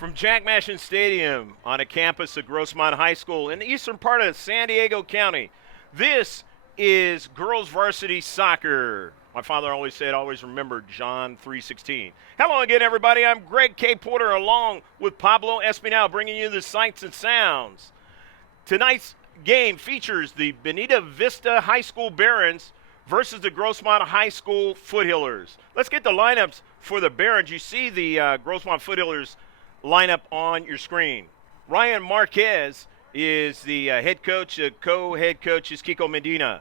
From Jack Mashin Stadium on a campus of Grossmont High School in the eastern part of San Diego County, this is girls varsity soccer. My father always said, always remember John 3:16. Hello again, everybody. I'm Greg K. Porter along with Pablo Espinal bringing you the sights and sounds. Tonight's game features the Bonita Vista High School Barons versus the Grossmont High School Foothillers. Let's get the lineups for the Barons. You see the Grossmont Foothillers lineup on your screen. Ryan Marquez is the head coach. Co-head coach is Kiko Medina.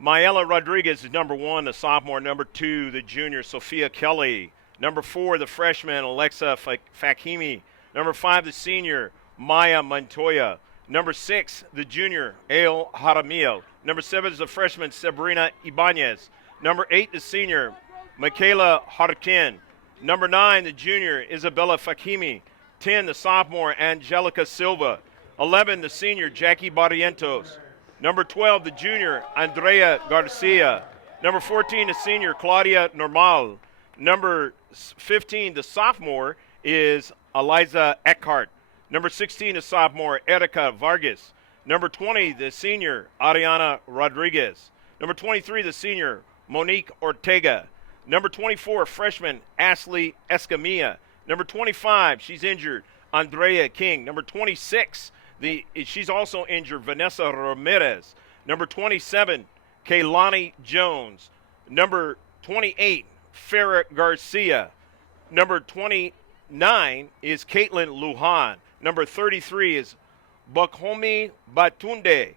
Mayela Rodriguez is number 1, the sophomore. Number 2, the junior, Sophia Kelly. Number 4, the freshman, Alexa Fakimi. Number 5, the senior, Maya Montoya. Number 6, the junior, Ale Jaramillo. Number 7 is the freshman, Sabrina Ibanez. Number 8, the senior, Michaela Harkin. Number 9, the junior, Isabella Fakimi. 10, the sophomore, Angelica Silva. 11, the senior, Jackie Barrientos. Number 12, the junior, Andrea Garcia. Number 14, the senior, Claudia Normal. Number 15, the sophomore, is Eliza Eckhart. Number 16, the sophomore, Erica Vargas. Number 20, the senior, Ariana Rodriguez. Number 23, the senior, Monique Ortega. Number 24, freshman, Ashley Escamilla. Number 25, she's injured, Andrea King. Number 26, she's also injured, Vanessa Ramirez. Number 27, Kaylani Jones. Number 28, Farrah Garcia. Number 29 is Caitlin Lujan. Number 33 is Bakhomi Batunde.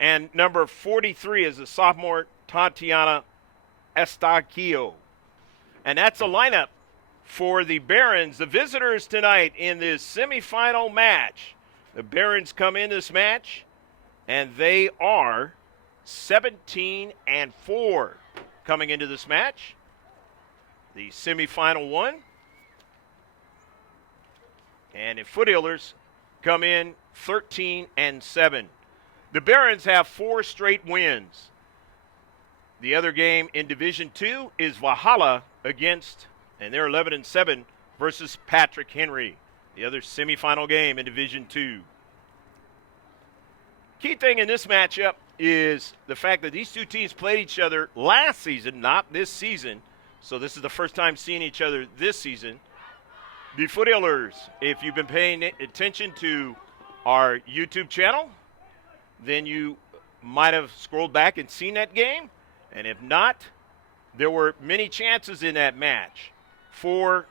And number 43 is the sophomore, Tatiana Estaquio. And that's a lineup for the Barons, the visitors tonight in this semifinal match. The Barons come in this match, and they are 17-4 coming into this match. The semifinal one. And the Foothillers come in 13-7. The Barons have 4 straight wins. The other game in Division II is Valhalla against, and they're 11-7 versus Patrick Henry. The other semifinal game in Division II. Key thing in this matchup is the fact that these two teams played each other last season, not this season. So this is the first time seeing each other this season. The Foothillers, if you've been paying attention to our YouTube channel, then you might have scrolled back and seen that game. And if not, there were many chances in that match for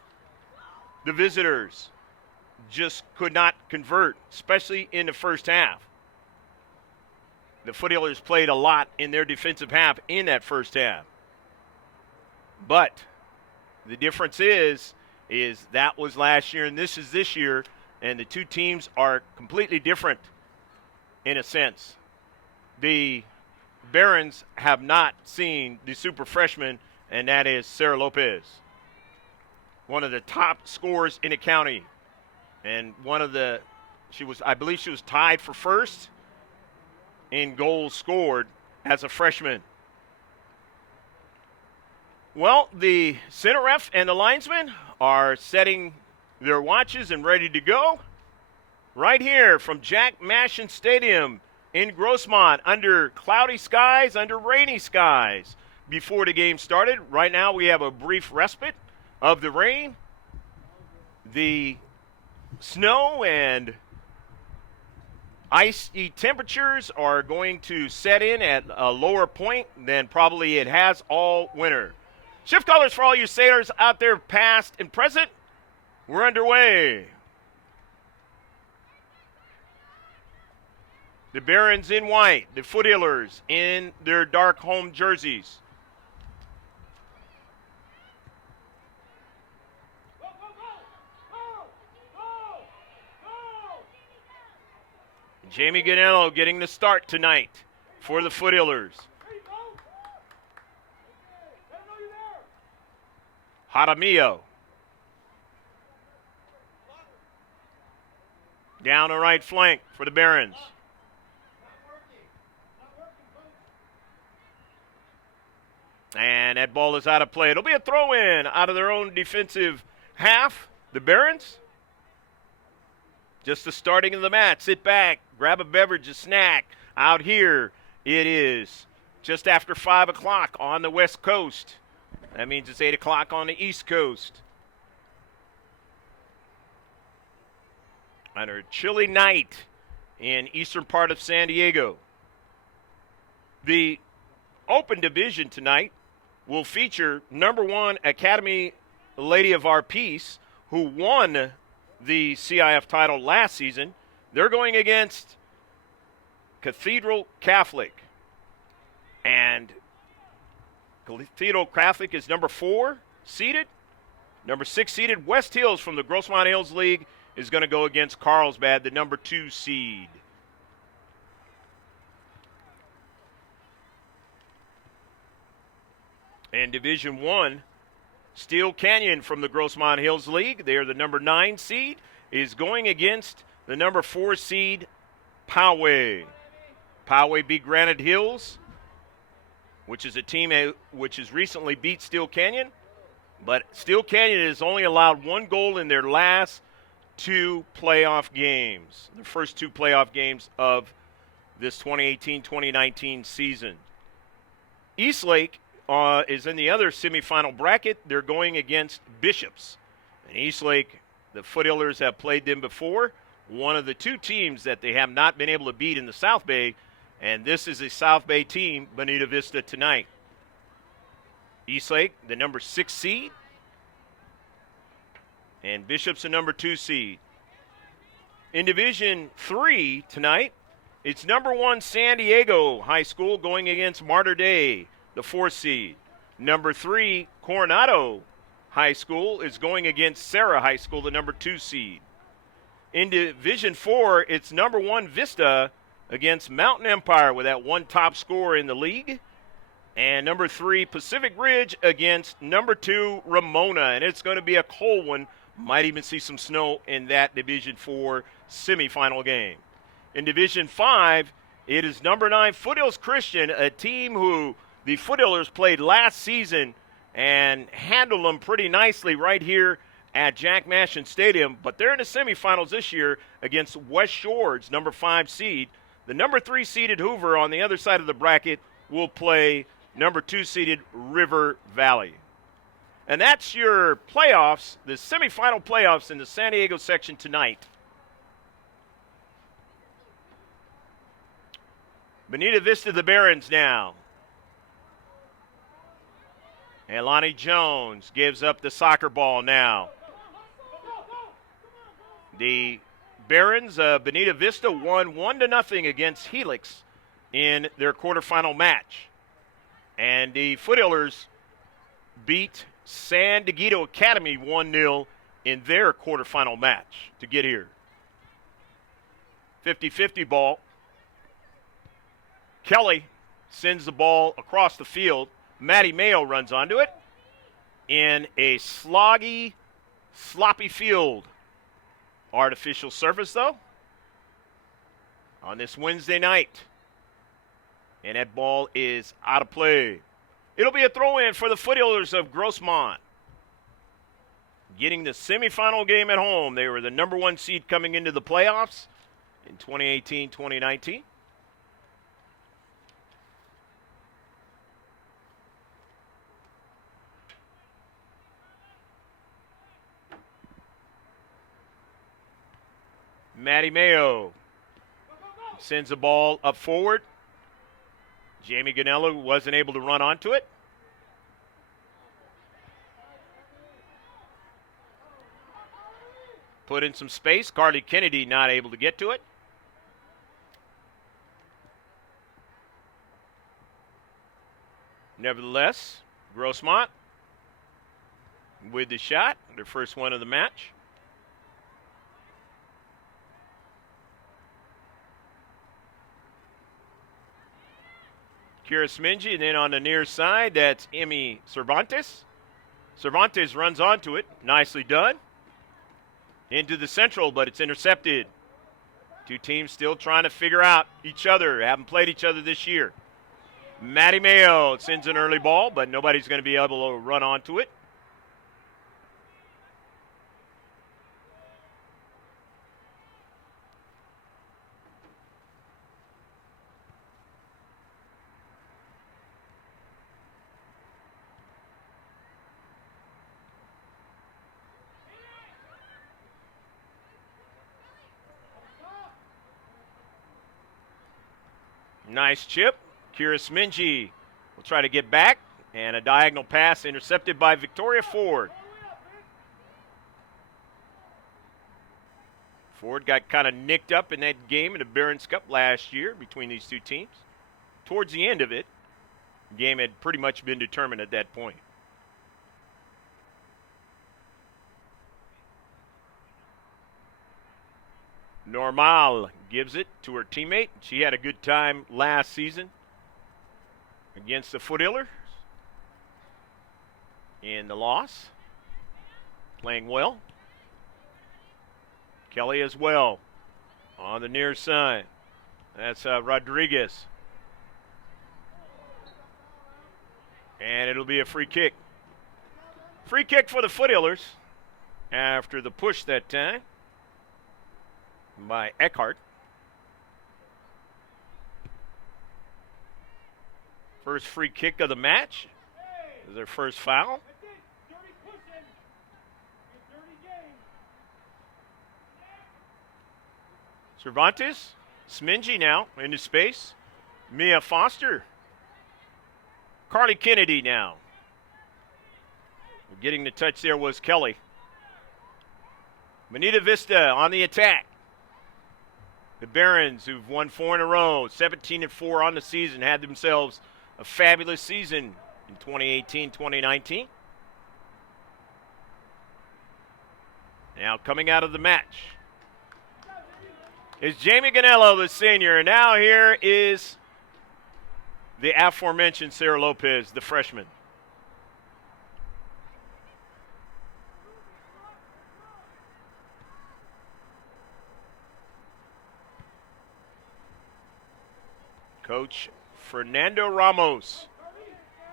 the visitors. Just could not convert, especially in the first half. The Foothillers played a lot in their defensive half in that first half. But the difference is that was last year and this is this year, and the two teams are completely different in a sense. The Barons have not seen the super freshman, and that is Sarah Lopez, one of the top scorers in the county, and I believe she was tied for first in goals scored as a freshman. Well, the center ref and the linesmen are setting their watches and ready to go right here from Jack Mashin Stadium in Grossmont, under cloudy skies, under rainy skies before the game started. Right now we have a brief respite of the rain. The snow and icy temperatures are going to set in at a lower point than probably it has all winter. Shift colors for all you sailors out there, past and present. We're underway. The Barons in white, the Foothillers in their dark home jerseys. Go, go, go! Go! Go! Jamie Ganello getting the start tonight for the Foothillers. Jaramillo. Down the right flank for the Barons. And that ball is out of play. It'll be a throw-in out of their own defensive half. The Barons Just the starting of the match. Sit back, grab a beverage, a snack. Out here, it is just after 5 o'clock on the West Coast. That means it's 8 o'clock on the East Coast. On a chilly night in eastern part of San Diego. The Open Division tonight will feature number 1 Academy Lady of Our Peace, who won the CIF title last season. They're going against Cathedral Catholic. And Cathedral Catholic is number 4 seeded. Number 6 seeded West Hills from the Grossmont Hills League is going to go against Carlsbad, the number 2 seed. And Division 1, Steel Canyon from the Grossmont Hills League, they are the number 9 seed, is going against the number 4 seed, Poway. Poway beat Granite Hills, which is a team which has recently beat Steel Canyon. But Steel Canyon has only allowed 1 goal in their last 2 playoff games, the first 2 playoff games of this 2018-2019 season. Eastlake is in the other semifinal bracket. They're going against Bishops. And Eastlake, the Foothillers have played them before. One of the 2 teams that they have not been able to beat in the South Bay, and this is a South Bay team, Bonita Vista, tonight. Eastlake, the number 6 seed, and Bishops, the number 2 seed. In Division 3 tonight, it's number 1 San Diego High School going against Mater Dei, the 4th seed. Number 3 Coronado High School is going against Sarah High School, the number 2 seed. In Division 4, it's number 1 Vista against Mountain Empire with that 1 top scorer in the league. And number 3 Pacific Ridge against number 2 Ramona. And it's going to be a cold one. Might even see some snow in that Division 4 semifinal game. In Division 5, it is number 9 Foothills Christian, a team who the Foothillers played last season and handled them pretty nicely right here at Jack Mashin Stadium. But they're in the semifinals this year against West Shores, number 5 seed. The number 3 seeded Hoover on the other side of the bracket will play number 2 seeded River Valley. And that's your playoffs, the semifinal playoffs in the San Diego section tonight. Bonita Vista, the Barons now. And Lonnie Jones gives up the soccer ball now. The Barons of Bonita Vista won 1-0 against Helix in their quarterfinal match. And the Foothillers beat San Diego Academy 1-0 in their quarterfinal match to get here. 50-50 ball. Kelly sends the ball across the field. Matty Mayo runs onto it in a sloppy field. Artificial surface, though, on this Wednesday night. And that ball is out of play. It'll be a throw-in for the Foothillers of Grossmont. Getting the semifinal game at home. They were the number 1 seed coming into the playoffs in 2018-2019. Matty Mayo sends the ball up forward. Jamie Ganello wasn't able to run onto it. Put in some space. Carly Kennedy not able to get to it. Nevertheless, Grossmont with the shot, their first one of the match. Kira Smingy, and then on the near side, that's Emmy Cervantes. Cervantes runs onto it. Nicely done. Into the central, but it's intercepted. 2 teams still trying to figure out each other. Haven't played each other this year. Matty Mayo sends an early ball, but nobody's going to be able to run onto it. Nice chip. Kira Smingy will try to get back. And a diagonal pass intercepted by Victoria Ford. Ford got kind of nicked up in that game in the Barron's Cup last year between these two teams. Towards the end of it, the game had pretty much been determined at that point. Normal gives it to her teammate. She had a good time last season against the Foothillers in the loss. Playing well. Kelly as well on the near side. That's Rodriguez. And it'll be a free kick. Free kick for the Foothillers after the push that time by Eckhart. First free kick of the match. This is their first foul. Cervantes, Smingy now into space. Mia Foster. Carly Kennedy now. Getting the touch there was Kelly. Bonita Vista on the attack. The Barons, who've won 4 in a row, 17-4 on the season, had themselves a fabulous season in 2018-2019. Now coming out of the match is Jamie Ganello, the senior. And now here is the aforementioned Sarah Lopez, the freshman. Coach Fernando Ramos,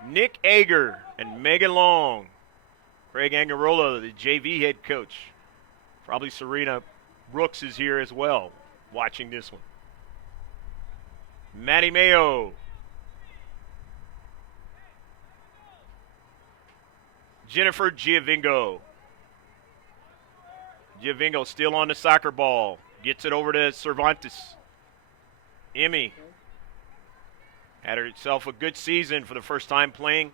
Nick Ager, and Megan Long. Craig Angarola, the JV head coach. Probably Serena Brooks is here as well, watching this one. Maddie Mayo. Jennifer Giovingo. Giovingo still on the soccer ball. Gets it over to Cervantes. Emmy had herself a good season for the first time playing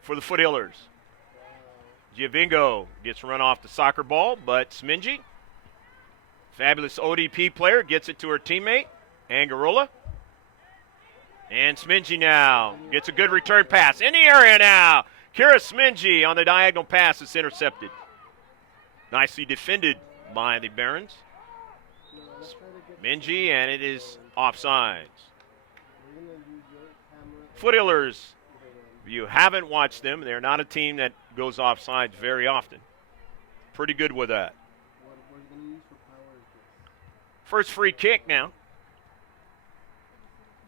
for the Foothillers. Giovingo gets run off the soccer ball, but Smingy, fabulous ODP player, gets it to her teammate, Angarola. And Smingy now gets a good return pass in the area now. Kira Smingy on the diagonal pass is intercepted. Nicely defended by the Barons. Smingy, and it is offsides. Foothillers, if you haven't watched them, they're not a team that goes offsides very often. Pretty good with that. First free kick now.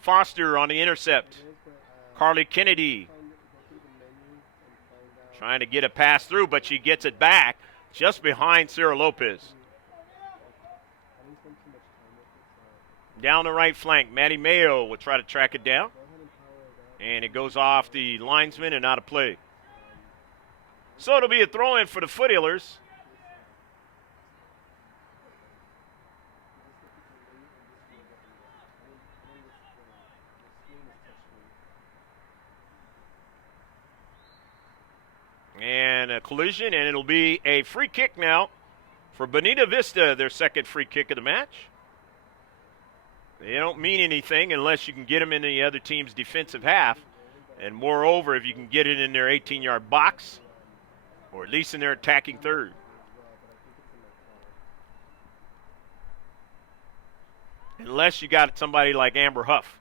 Foster on the intercept. Carly Kennedy trying to get a pass through, but she gets it back just behind Sarah Lopez. Down the right flank, Maddie Mayo will try to track it down. And it goes off the linesman and out of play. So it'll be a throw-in for the Foothillers. And a collision, and it'll be a free kick now for Bonita Vista, their second free kick of the match. They don't mean anything unless you can get them in the other team's defensive half. And moreover, if you can get it in their 18-yard box, or at least in their attacking third. Unless you got somebody like Amber Huff,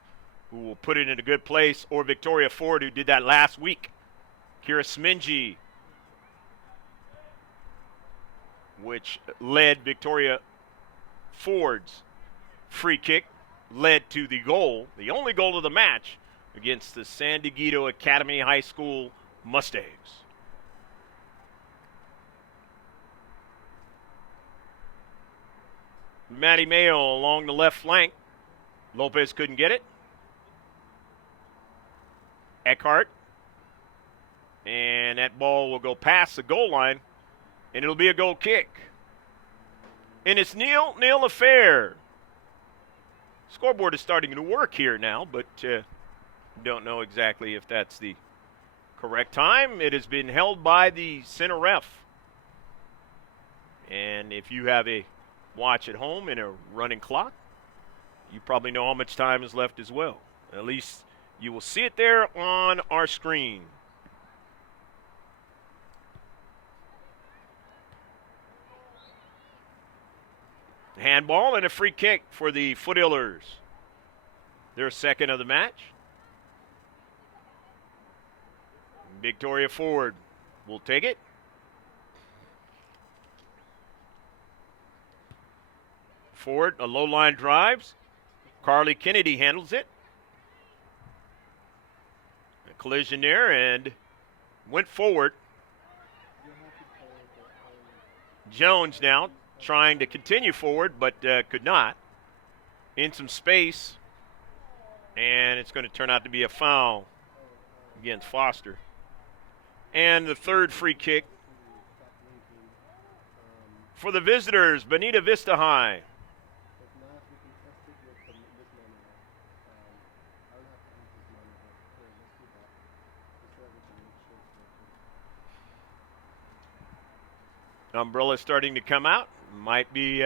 who will put it in a good place, or Victoria Ford, who did that last week. Kira Smingy, which led Victoria Ford's free kick, led to the goal, the only goal of the match, against the San Dieguito Academy High School Mustangs. Maddie Mayo along the left flank. Lopez couldn't get it. Eckhart. And that ball will go past the goal line, and it'll be a goal kick. And it's nil affair. Scoreboard is starting to work here now, but don't know exactly if that's the correct time. It has been held by the center ref. And if you have a watch at home and a running clock, you probably know how much time is left as well. At least you will see it there on our screen. Handball and a free kick for the Foothillers. Their second of the match. Victoria Ford will take it. Ford, a low line drives. Carly Kennedy handles it. A collision there and went forward. Jones now trying to continue forward, but could not. In some space, and it's going to turn out to be a foul against Foster. And the third free kick for the visitors, Bonita Vista High. Umbrella starting to come out. Might be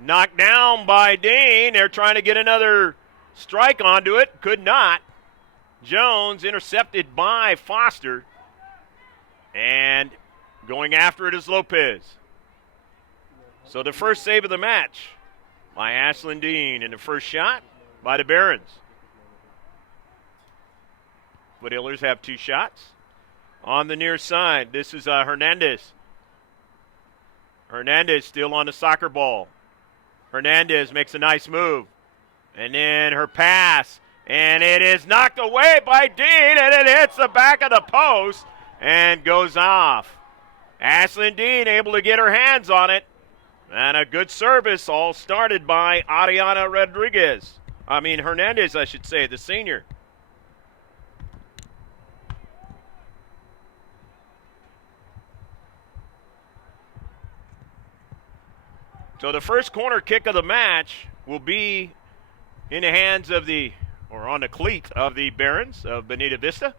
knocked down by Dean. They're trying to get another strike onto it. Could not. Jones intercepted by Foster. And going after it is Lopez. So the first save of the match by Ashlyn Dean, and the first shot by the Barons. Foothillers have 2 shots. On the near side, this is Hernandez. Hernandez still on the soccer ball. Hernandez makes a nice move. And then her pass. And it is knocked away by Dean, and it hits the back of the post and goes off. Ashlyn Dean able to get her hands on it. And a good service, all started by Ariana Hernandez, I should say, the senior. So the first corner kick of the match will be in the hands of on the cleat of the Barons of Bonita Vista.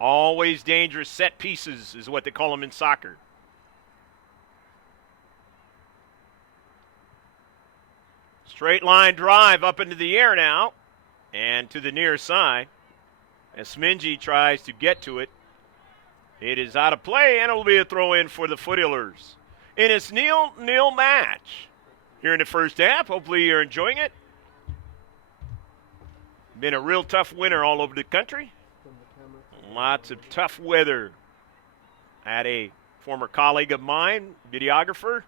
Always dangerous set pieces is what they call them in soccer. Straight line drive up into the air now and to the near side as Smingy tries to get to it. It is out of play, and it will be a throw-in for the Foothillers. In its nil match here in the first half. Hopefully you're enjoying it. Been a real tough winter all over the country. Lots of tough weather. I had a former colleague of mine, videographer,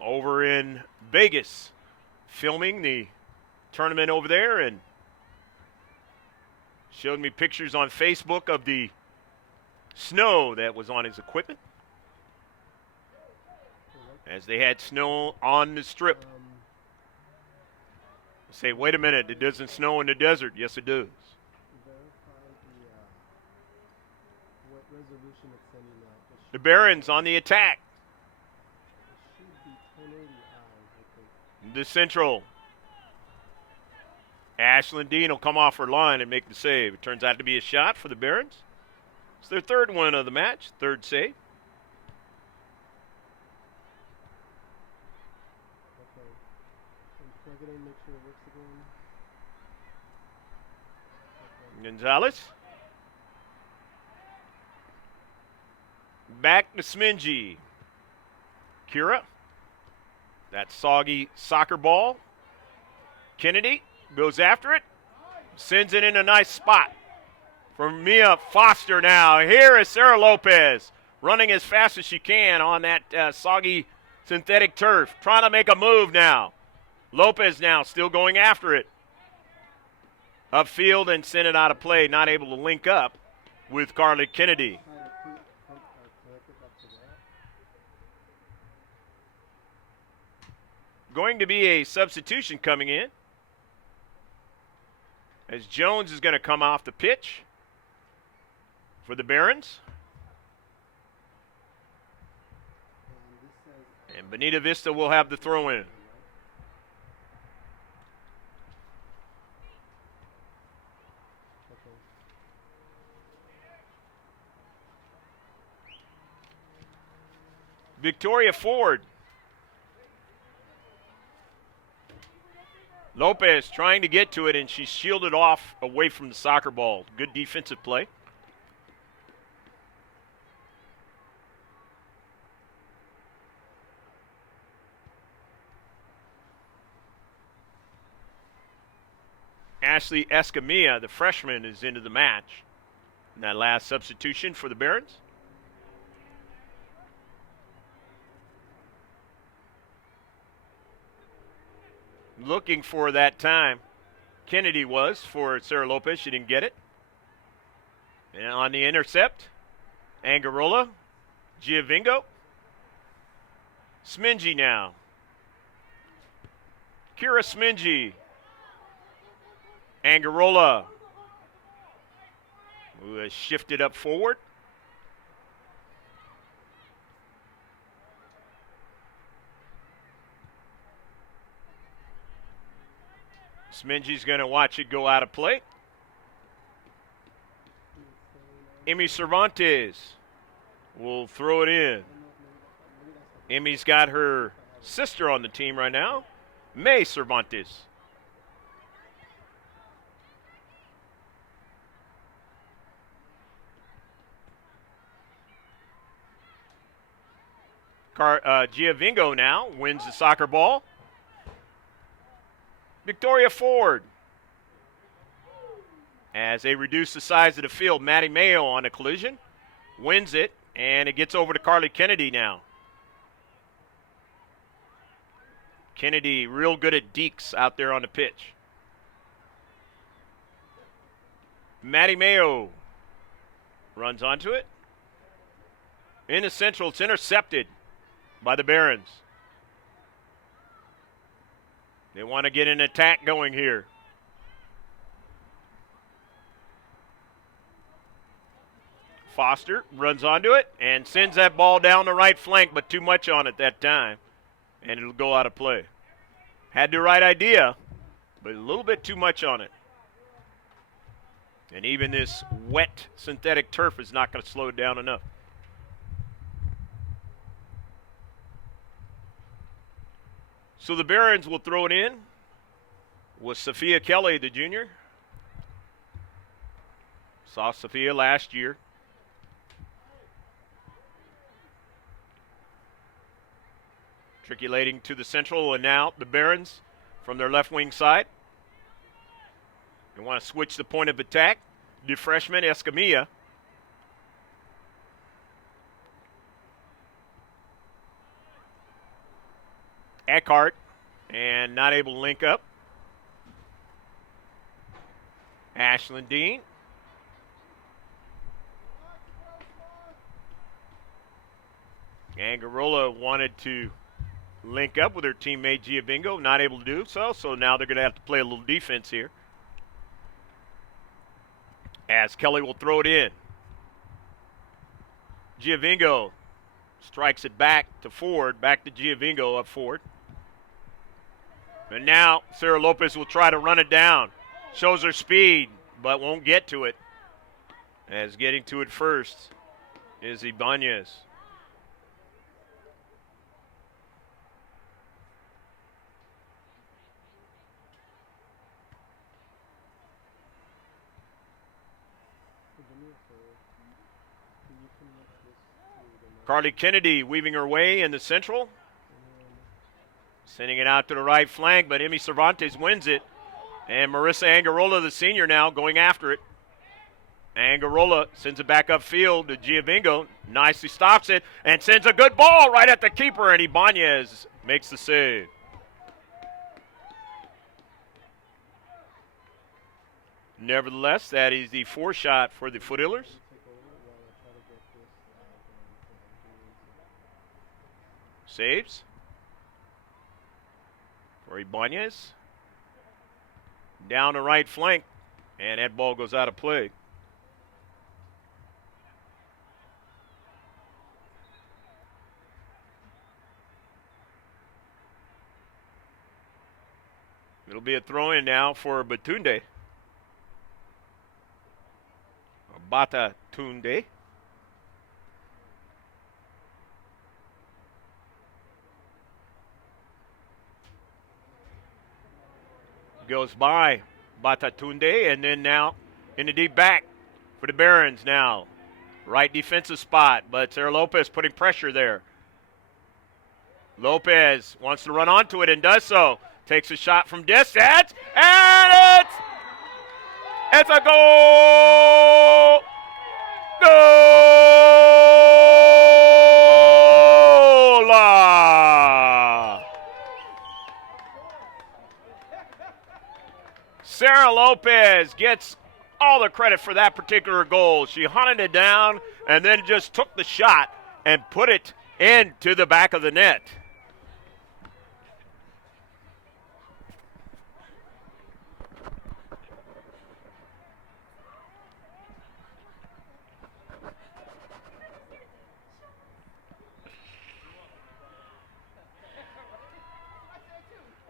over in Vegas filming the tournament over there, and showed me pictures on Facebook of the snow that was on his equipment as they had snow on the strip. Say, wait a minute, it doesn't snow in the desert. Yes, it does. The Barons on the attack. The central. Ashlyn Dean will come off her line and make the save. It turns out to be a shot for the Barons. It's their third one of the match, third save. Gonzalez. Back to Smingy. Kira. That soggy soccer ball. Kennedy goes after it. Sends it in a nice spot for Mia Foster now. Here is Sarah Lopez running as fast as she can on that soggy synthetic turf. Trying to make a move now. Lopez now still going after it. Upfield and sent it out of play. Not able to link up with Carly Kennedy. Going to be a substitution coming in as Jones is going to come off the pitch for the Barons. Bonita Vista will have the throw in. Victoria Ford. Lopez trying to get to it, and she's shielded off away from the soccer ball. Good defensive play. Ashley Escamilla, the freshman, is into the match. In that last substitution for the Barons. Looking for that time. Kennedy was for Sarah Lopez. She didn't get it. And on the intercept, Angarola, Giovingo. Smingy now. Kira Smingy. Angarola, who has shifted up forward. Smingy's going to watch it go out of play. Emmy Cervantes will throw it in. Emmy's got her sister on the team right now, May Cervantes. Giovingo now wins the soccer ball. Victoria Ford. As they reduce the size of the field, Maddie Mayo on a collision. Wins it, and it gets over to Carly Kennedy now. Kennedy real good at dekes out there on the pitch. Maddie Mayo runs onto it. In the central, it's intercepted by the Barons. They want to get an attack going here. Foster runs onto it and sends that ball down the right flank, but too much on it that time, and it'll go out of play. Had the right idea, but a little bit too much on it. And even this wet synthetic turf is not going to slow it down enough. So the Barons will throw it in with Sophia Kelly, the junior. Saw Sophia last year. Triculating to the central, and now the Barons from their left wing side. They want to switch the point of attack. The freshman, Escamilla. Eckhart, and not able to link up. Ashlyn Dean. Angarola wanted to link up with her teammate Giovingo, not able to do so, so now they're going to have to play a little defense here. As Kelly will throw it in. Giovingo strikes it back to Ford, back to Giovingo up forward. And now Sarah Lopez will try to run it down. Shows her speed, but won't get to it. As getting to it first is Ibanez. Carly Kennedy weaving her way in the central. Sending it out to the right flank, but Emmy Cervantes wins it. And Marissa Angarola, the senior, now going after it. Angarola sends it back upfield to Giovingo. Nicely stops it and sends a good ball right at the keeper, and Ibanez makes the save. Nevertheless, that is the 4 shot for the Foothillers. Saves for Ibanez. Down the right flank, and that ball goes out of play. be a throw-in now for Batunde. Bata Tunde. Goes by Batatunde, and then now in the deep back for the Barons now. Right defensive spot, but Sarah Lopez putting pressure there. Lopez wants to run onto it and does so. Takes a shot from distance, and it's a goal! Goal! Sarah Lopez gets all the credit for that particular goal. She hunted it down and then just took the shot and put it into the back of the net.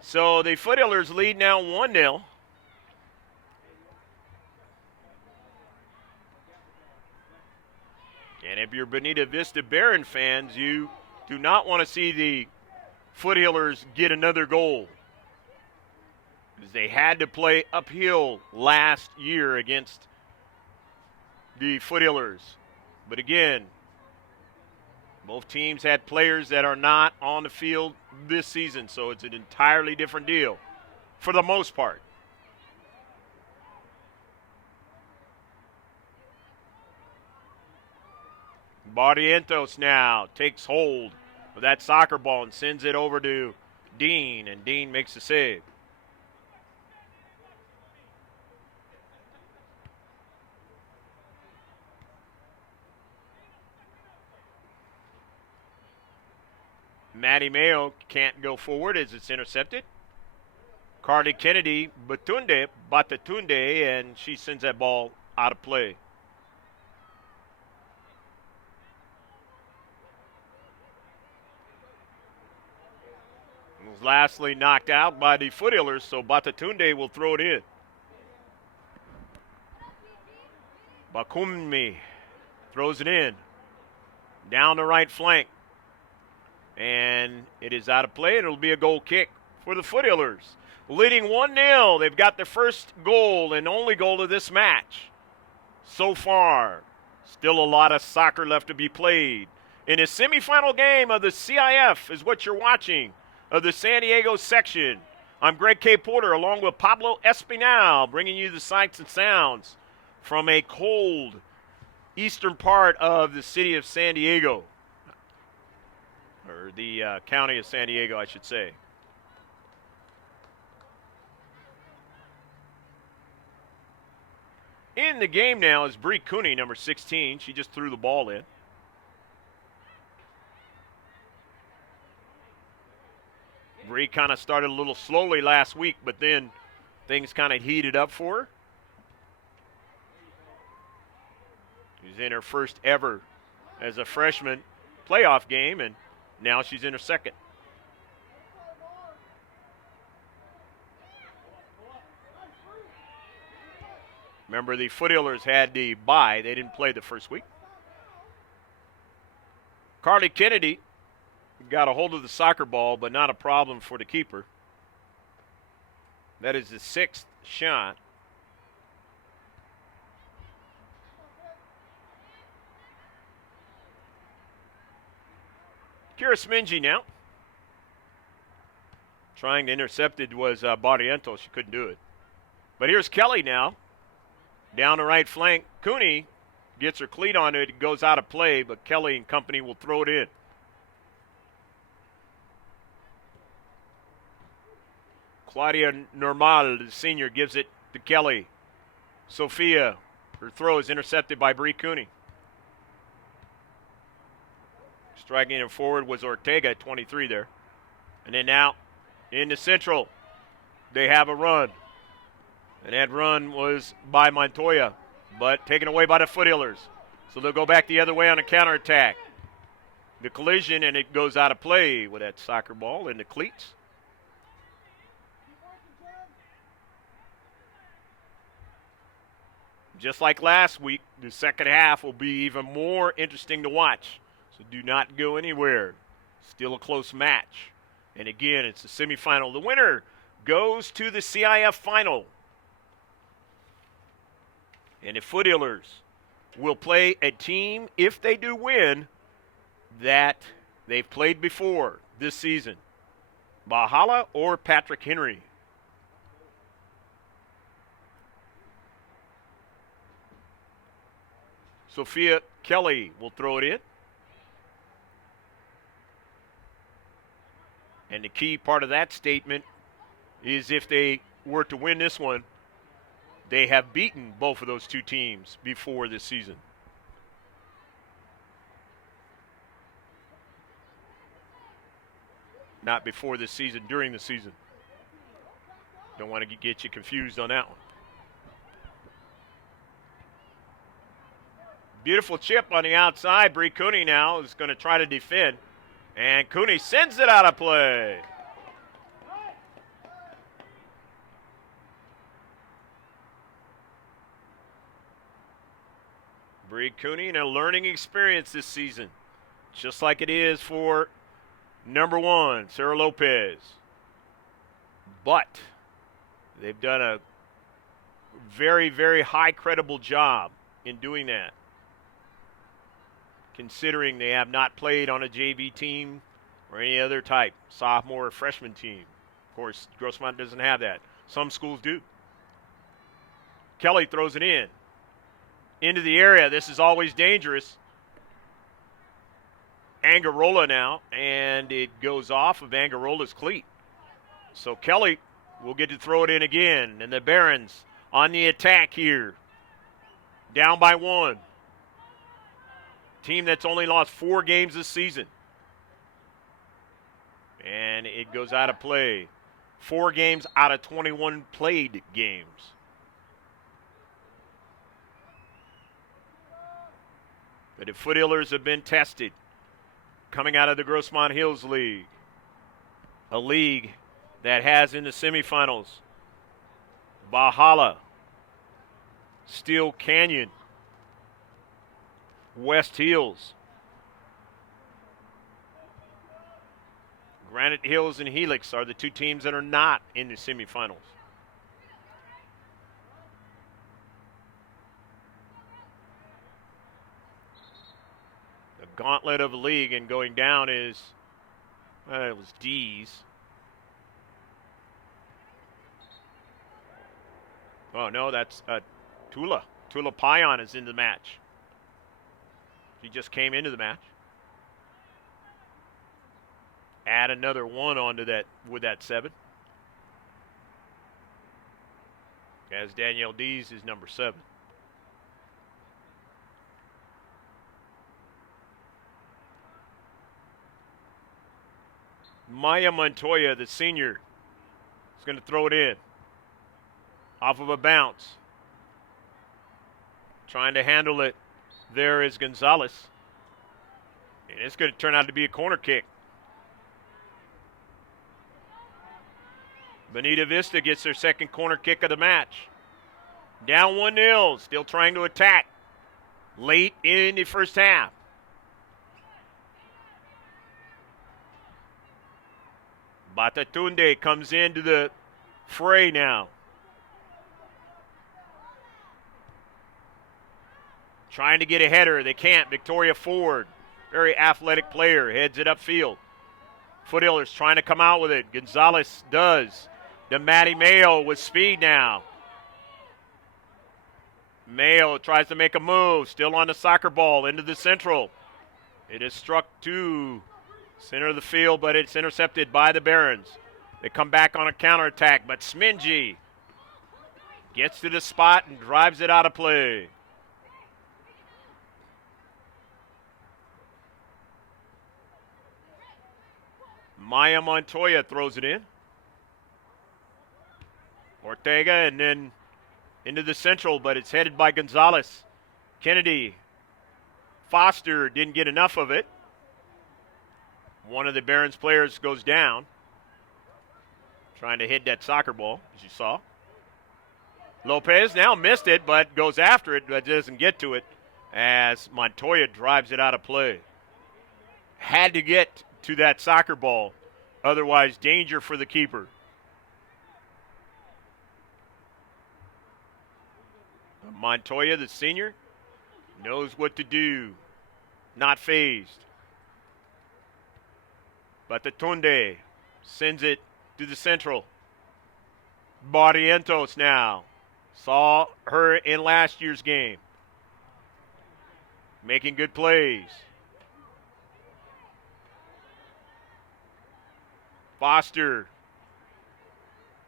So the Foothillers lead now 1-0. And if you're Bonita Vista Baron fans, you do not want to see the Foothillers get another goal, because they had to play uphill last year against the Foothillers. But again, both teams had players that are not on the field this season, so it's an entirely different deal for the most part. Barrientos now takes hold of that soccer ball and sends it over to Dean, and Dean makes the save. Maddie Mayo can't go forward as it's intercepted. Carly Kennedy, Batatunde, and she sends that ball out of play. Was lastly knocked out by the Foothillers, so Batatunde will throw it in. Bakummi throws it in. Down the right flank. And it is out of play, and it'll be a goal kick for the Foothillers. Leading 1-0. They've got their first goal and only goal of this match so far. Still a lot of soccer left to be played. In a semifinal game of the CIF is what you're watching, of the San Diego section. I'm Greg K. Porter along with Pablo Espinal, bringing you the sights and sounds from a cold eastern part of the city of San Diego. Or the county of San Diego, I should say. In the game now is Bree Cooney, number 16. She just threw the ball in. Bree kind of started a little slowly last week, but then things kind of heated up for her. She's in her first ever as a freshman playoff game, and now she's in her second. Remember, the Foothillers had the bye. They didn't play the first week. Carly Kennedy got a hold of the soccer ball, but not a problem for the keeper. That is the sixth shot. Kira Smingy now. Trying to intercept it was Barrientos. She couldn't do it. But here's Kelly now. Down the right flank. Cooney gets her cleat on it. It goes out of play, but Kelly and company will throw it in. Claudia Normal, the senior, gives it to Kelly. Sophia, her throw is intercepted by Bree Cooney. Striking it forward was Ortega at 23 there. And then now, in the central, they have a run. And that run was by Montoya, but taken away by the Foothillers. So they'll go back the other way on a counterattack. The collision, and it goes out of play with that soccer ball in the cleats. Just like last week, the second half will be even more interesting to watch. So do not go anywhere. Still a close match. And again, it's the semifinal. The winner goes to the CIF final. And the Foothillers will play a team, if they do win, that they've played before this season. Valhalla or Patrick Henry. Sophia Kelly will throw it in. And the key part of that statement is if they were to win this one, they have beaten both of those two teams before this season. Not before this season, during the season. Don't want to get you confused on that one. Beautiful chip on the outside. Bree Cooney now is going to try to defend. And Cooney sends it out of play. Bree Cooney in a learning experience this season, just like it is for number one, Sarah Lopez. But they've done a very, very high credible job in doing that, considering they have not played on a JV team or any other type, sophomore or freshman team. Of course, Grossmont doesn't have that. Some schools do. Kelly throws it in. Into the area. This is always dangerous. Angarola now, and it goes off of Angarola's cleat. So Kelly will get to throw it in again, and the Barons on the attack here. Down by one. Team that's only lost 4 games this season. And it goes out of play. 4 games out of 21 played games. But the Foothillers have been tested coming out of the Grossmont Hills League, a league that has in the semifinals Valhalla, Steel Canyon, West Hills, Granite Hills and Helix are the 2 teams that are not in the semifinals. Gauntlet of a league, and going down is, it was D's. Oh, no, that's Tula. Tula Pion is in the match. He just came into the match. Add another 1 onto that with that 7. As Danielle D's is number 7. Maya Montoya, the senior, is going to throw it in. Off of a bounce. Trying to handle it. There is Gonzalez. And it's going to turn out to be a corner kick. Bonita Vista gets their second corner kick of the match. Down 1-0, still trying to attack. Late in the first half. Batatunde comes into the fray now. Trying to get a header. They can't. Victoria Ford, very athletic player, heads it upfield. Foothillers trying to come out with it. Gonzalez does. To Maddie Mayo with speed now. Mayo tries to make a move. Still on the soccer ball into the central. It is struck to center of the field, but it's intercepted by the Barons. They come back on a counterattack, but Smingy gets to the spot and drives it out of play. Maya Montoya throws it in. Ortega and then into the central, but it's headed by Gonzalez. Kennedy. Foster didn't get enough of it. One of the Barons players goes down. Trying to hit that soccer ball, as you saw. Lopez now missed it, but goes after it, but doesn't get to it as Montoya drives it out of play. Had to get to that soccer ball, otherwise danger for the keeper. Montoya, the senior, knows what to do, not phased. But the Tunde sends it to the central. Barrientos now. Saw her in last year's game. Making good plays. Foster.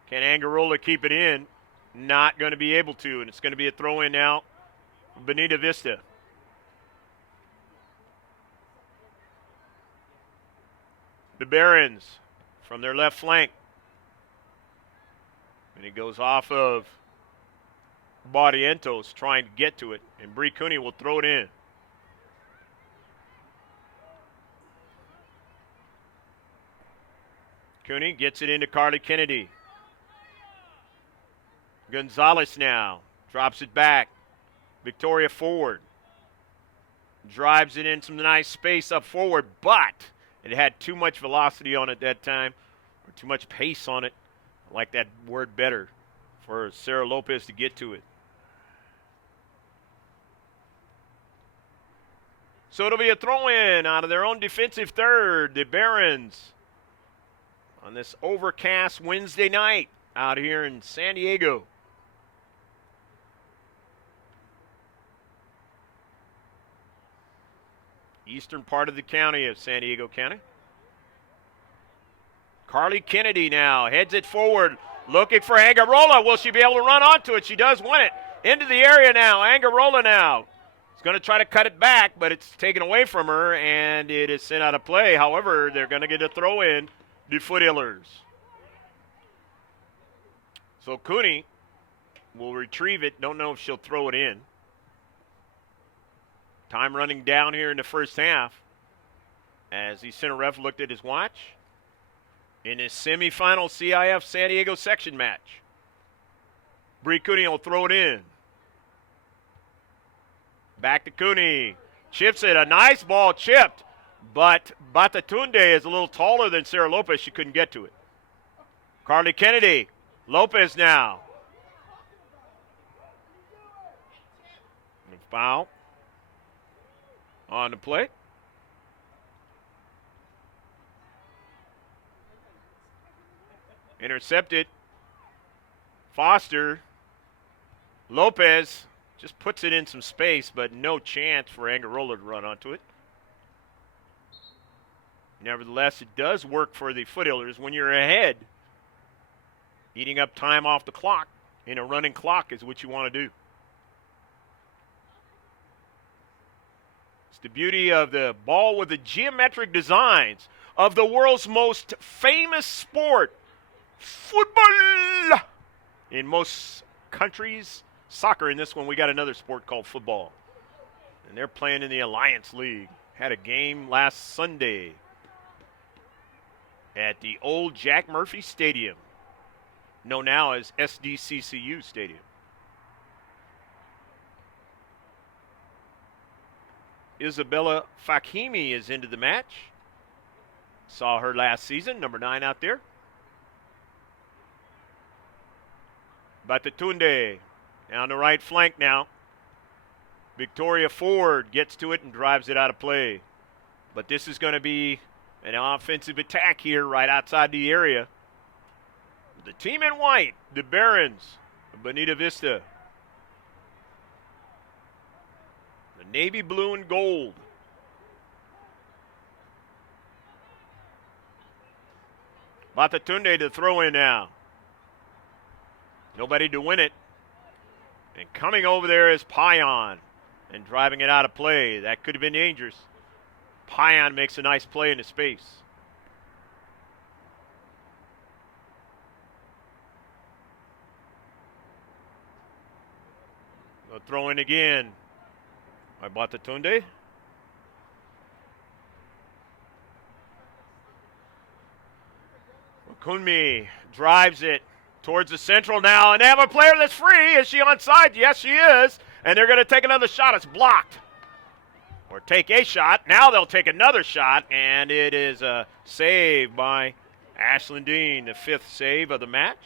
Can Angarola keep it in? Not going to be able to, and it's going to be a throw-in now. Bonita Vista. The Barons from their left flank. And he goes off of Barrientos trying to get to it, and Bree Cooney will throw it in. Cooney gets it into Carly Kennedy. Gonzalez now drops it back. Victoria forward. Drives it in some nice space up forward, but it had too much velocity on it that time, or too much pace on it. I like that word better for Sarah Lopez to get to it. So it'll be a throw-in out of their own defensive third, the Barons, on this overcast Wednesday night out here in San Diego. Eastern part of the county of San Diego County. Carly Kennedy now heads it forward, looking for Angarola. Will she be able to run onto it? She does win it. Into the area now. Angarola now. She's going to try to cut it back, but it's taken away from her, and it is sent out of play. However, they're going to get a throw in, the Foothillers. So Cooney will retrieve it. Don't know if she'll throw it in. Time running down here in the first half as the center ref looked at his watch in his semifinal CIF San Diego section match. Bree Cooney will throw it in. Back to Cooney. Chips it. A nice ball chipped, but Batatunde is a little taller than Sarah Lopez. She couldn't get to it. Carly Kennedy. Lopez now. Foul on the play. Intercepted. Foster. Lopez just puts it in some space, but no chance for Angarola to run onto it. Nevertheless, it does work for the Foothillers when you're ahead. Eating up time off the clock in a running clock is what you want to do. It's the beauty of the ball with the geometric designs of the world's most famous sport, football. In most countries, soccer. In this one, we got another sport called football. And they're playing in the Alliance League. Had a game last Sunday at the old Jack Murphy Stadium, known now as SDCCU Stadium. Isabella Fakimi is into the match. Saw her last season, number 9 out there. Batatunde down the right flank now. Victoria Ford gets to it and drives it out of play. But this is going to be an offensive attack here right outside the area. The team in white, the Barons of Bonita Vista. The navy blue and gold. Batatunde to throw in now. Nobody to win it. And coming over there is Payan and driving it out of play. That could have been dangerous. Payan makes a nice play into space. They'll throw in again by Batatunde. Kunmi drives it Towards the central now, and they have a player that's free. Is she onside? Yes, she is. And they're going to take another shot. It's blocked. Or take a shot. Now they'll take another shot, and it is a save by Ashlyn Dean, the 5th save of the match.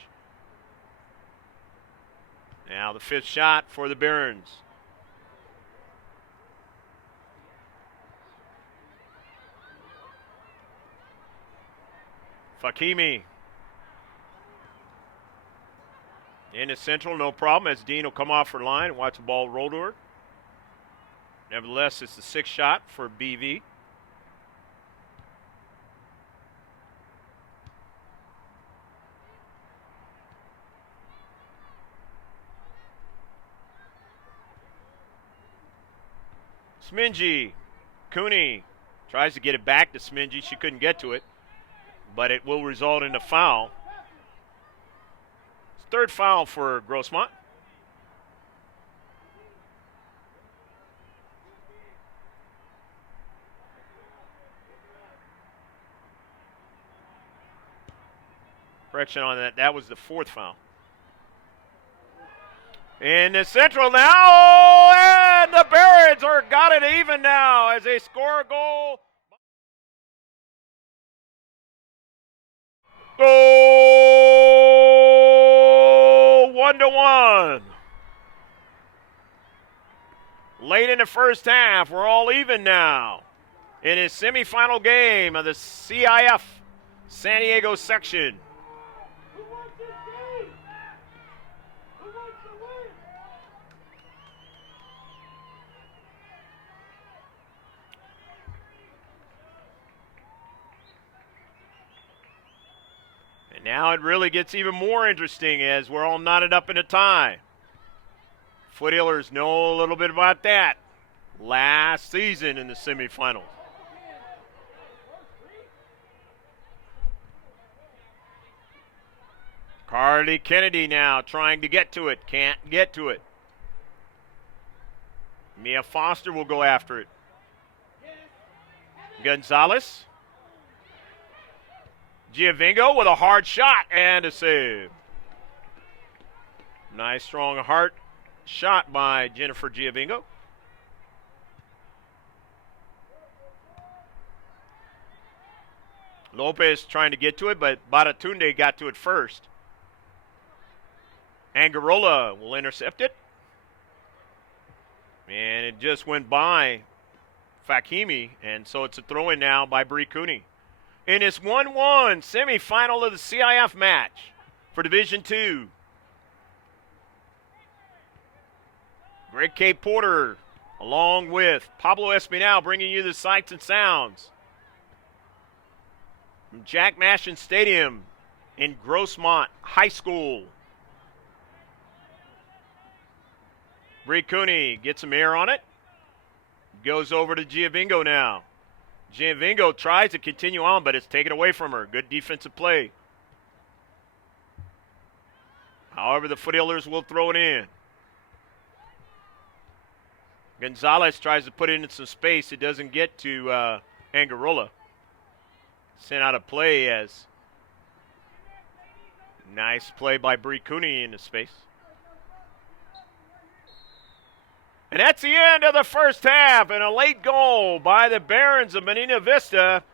Now the 5th shot for the Barons. Fakimi. In the central, no problem, as Dean will come off her line and watch the ball roll to her. Nevertheless, it's the 6th shot for BV. Smingy. Cooney tries to get it back to Smingy. She couldn't get to it, but it will result in a foul. 3rd foul for Grossmont. Correction on that. That was the 4th foul. In the central now, and the Barons are got it even now as they score a goal. Goal 1-1. Late in the first half, we're all even now in his semifinal game of the CIF San Diego section. Who wants this game? Who wants to win? And now it really gets even more interesting as we're all knotted up in a tie. Foothillers know a little bit about that last season in the semifinals. Carly Kennedy now trying to get to it. Can't get to it. Mia Foster will go after it. Gonzalez. Giovingo with a hard shot and a save. Nice strong heart shot by Jennifer Giovingo. Lopez trying to get to it, but Baratunde got to it first. Angarola will intercept it. And it just went by Fakimi, and so it's a throw-in now by Bree Cooney. In this 1-1 semifinal of the CIF match for Division II. Greg K. Porter, along with Pablo Espinal, bringing you the sights and sounds from Jack Mashin Stadium in Grossmont High School. Bree Cooney gets some air on it. Goes over to Giovingo now. Giovingo tries to continue on, but it's taken away from her. Good defensive play. However, the Foothillers will throw it in. Gonzalez tries to put it in some space. It doesn't get to Angarola. Sent out of play as nice play by Bree Cooney in the space. And that's the end of the first half, and a late goal by the Barons of Bonita Vista,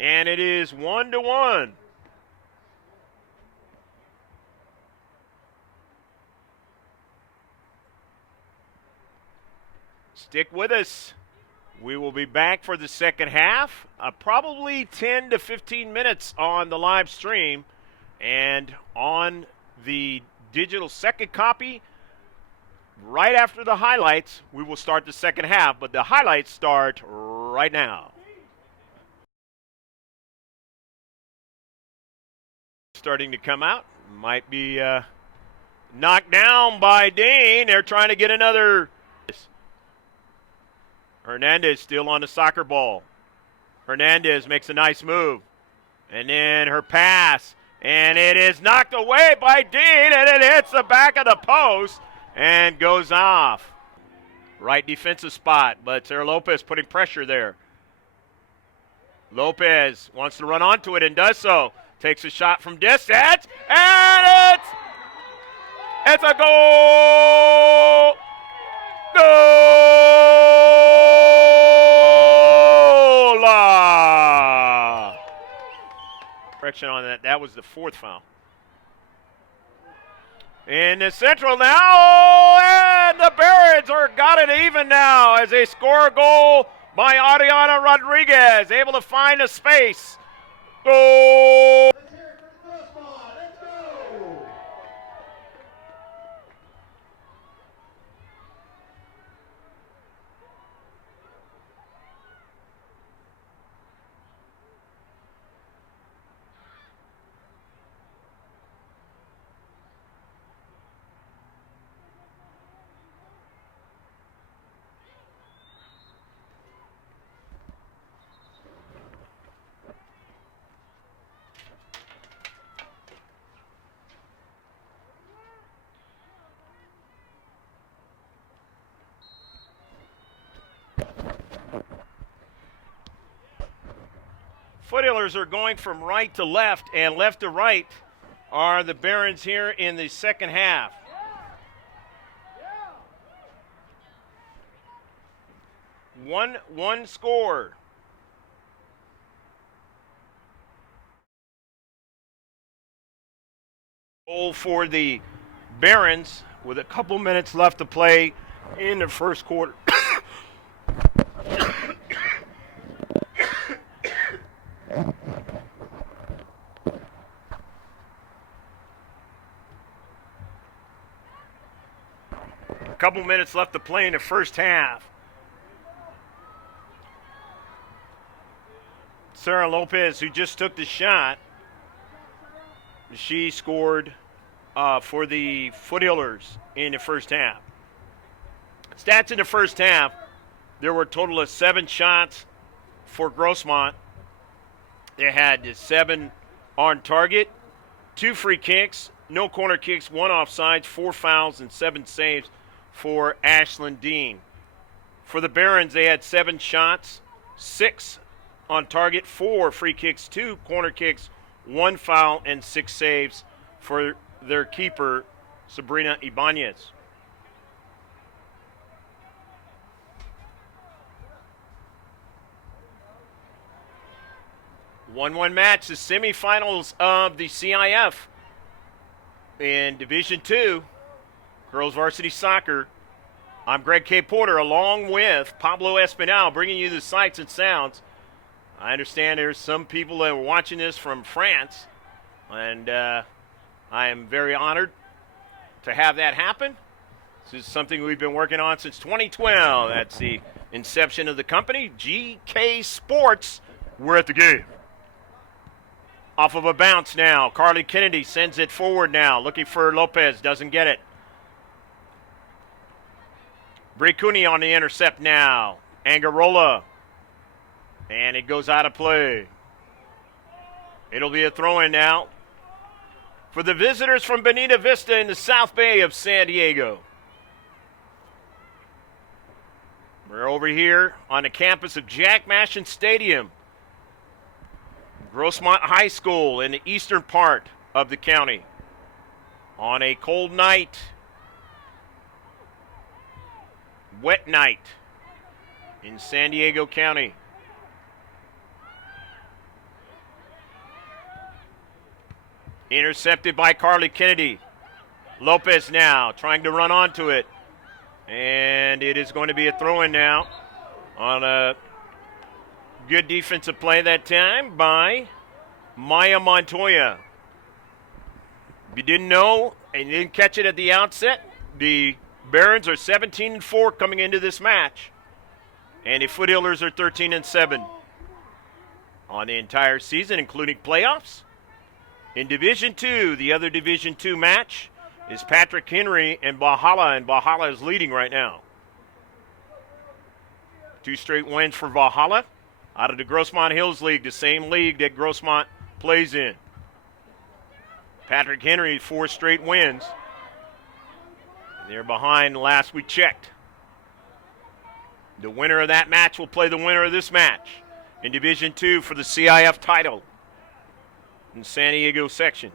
and it is 1-1. Stick with us. We will be back for the second half, probably 10 to 15 minutes on the live stream, and on the digital second copy. Right after the highlights, we will start the second half, but the highlights start right now. Starting to come out. Might be knocked down by Dean. They're trying to get another. Hernandez still on the soccer ball. Hernandez makes a nice move. And then her pass. And it is knocked away by Dean, and it hits the back of the post. And goes off. Right defensive spot, but Sarah Lopez putting pressure there. Lopez wants to run onto it and does so. Takes a shot from distance, and it's It's a goal! Goal! Correction on that. That was the fourth foul. In the central now, and the Barons are got it even now as they score a goal by Ariana Rodriguez, able to find a space. Goal! Let's hear it for Grossmont. Let's go. Foothillers are going from right to left, and left to right are the Barons here in the second half. One score. Goal for the Barons with a couple minutes left to play in the first quarter. A couple minutes left to play in the first half. Sarah Lopez, who just took the shot, she scored for the Foothillers in the first half. Stats in the first half, there were a total of 7 shots for Grossmont. They had 7 on target, 2 free kicks, no corner kicks, 1 offsides, 4 fouls, and 7 saves for Ashlyn Dean. For the Barons, they had 7 shots, 6 on target, 4 free kicks, 2 corner kicks, 1 foul, and 6 saves for their keeper, Sabrina Ibanez. One match, the semifinals of the CIF in Division II, Girls Varsity Soccer. I'm Greg K. Porter along with Pablo Espinal bringing you the sights and sounds. I understand there's some people that are watching this from France, and I am very honored to have that happen. This is something we've been working on since 2012. That's the inception of the company, GK Sports. We're at the game. Off of a bounce now. Carly Kennedy sends it forward now, looking for Lopez, doesn't get it. Bricuni on the intercept now. Angarola. And it goes out of play. It'll be a throw-in now for the visitors from Bonita Vista in the South Bay of San Diego. We're over here on the campus of Jack Mashin Stadium. Grossmont High School in the eastern part of the county. On a cold night, wet night in San Diego County. Intercepted by Carly Kennedy. Lopez now trying to run onto it. And it is going to be a throw-in now on a good defensive play that time by Maya Montoya. If you didn't know and you didn't catch it at the outset, the Barons are 17-4 coming into this match. And the Foothillers are 13-7 on the entire season, including playoffs. In Division II, the other Division II match is Patrick Henry and Valhalla is leading right now. 2 straight wins for Valhalla out of the Grossmont Hills League, the same league that Grossmont plays in. Patrick Henry, 4 straight wins. They're behind last we checked. The winner of that match will play the winner of this match in Division II for the CIF title in San Diego section.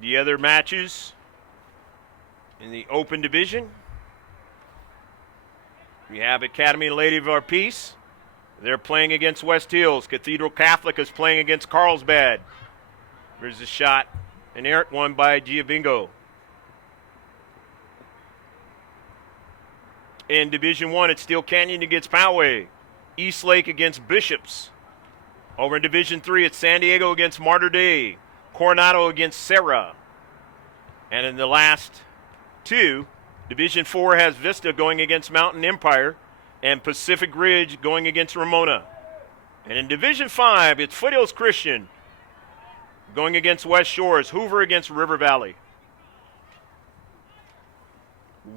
The other matches in the open division, we have Academy Lady of Our Peace. They're playing against West Hills. Cathedral Catholic is playing against Carlsbad. There's a shot, an errant one by Giovingo. In Division 1, it's Steel Canyon against Poway. Eastlake against Bishops. Over in Division 3, it's San Diego against Mater Dei. Coronado against Serra. And in the last two, Division 4 has Vista going against Mountain Empire and Pacific Ridge going against Ramona. And in Division 5, it's Foothills Christian going against West Shores, Hoover against River Valley.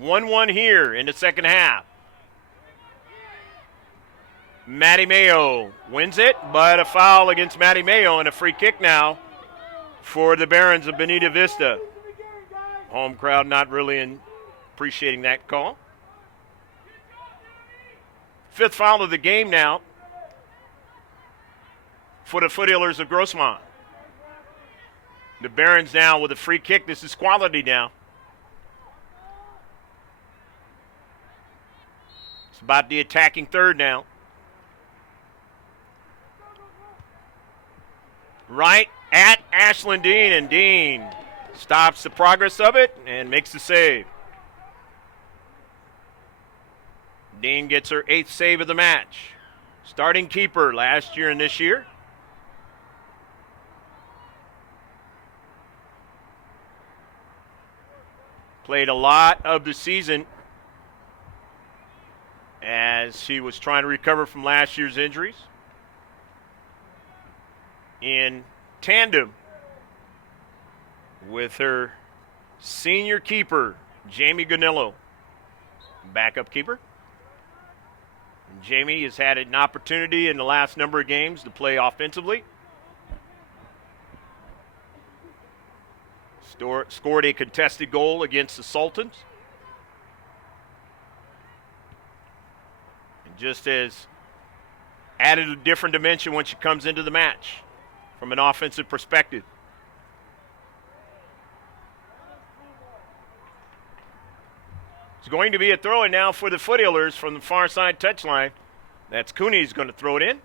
1-1 here in the second half. Matty Mayo wins it, but a foul against Matty Mayo and a free kick now for the Barons of Bonita Vista. Home crowd not really appreciating that call. Fifth foul of the game now for the Foothillers of Grossmont. The Barons now with a free kick. This is quality now. It's about the attacking third now. Right at Ashlyn Dean, and Dean stops the progress of it and makes the save. Dean gets her 8th save of the match. Starting keeper last year and this year. Played a lot of the season as she was trying to recover from last year's injuries. In tandem with her senior keeper, Jamie Ganillo, backup keeper. And Jamie has had an opportunity in the last number of games to play offensively. Scored a contested goal against the Sultans. And just as added a different dimension when she comes into the match from an offensive perspective. It's going to be a throw-in now for the Foothillers from the far side touchline. That's Cooney's going to throw it in.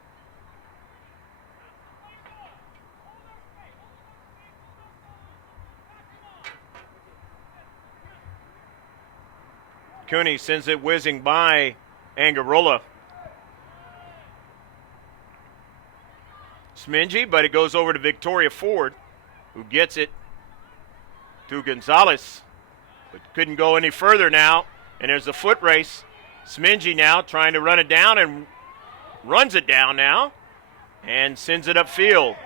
Cooney sends it whizzing by Angarola. Smingy, but it goes over to Victoria Ford, who gets it to Gonzalez, but couldn't go any further now. And there's a foot race. Smingy now trying to run it down and runs it down now and sends it upfield.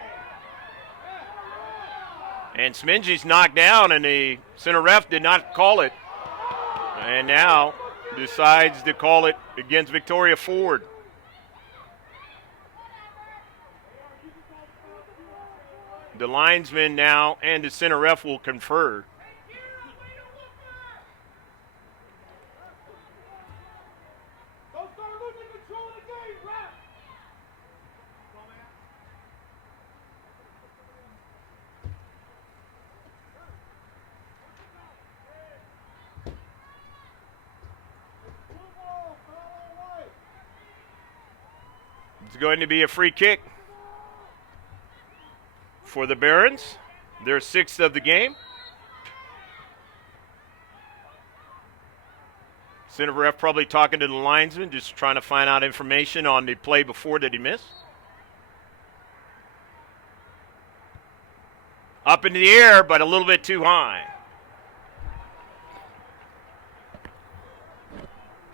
And Smingy's knocked down, and the center ref did not call it. And now decides to call it against Victoria Ford. The linesman now and the center ref will confer. Don't start losing control of the game, ref. It's going to be a free kick for the Barons. Their 6th of the game. Center ref probably talking to the linesman, just trying to find out information on the play before that he missed. Up into the air, but a little bit too high.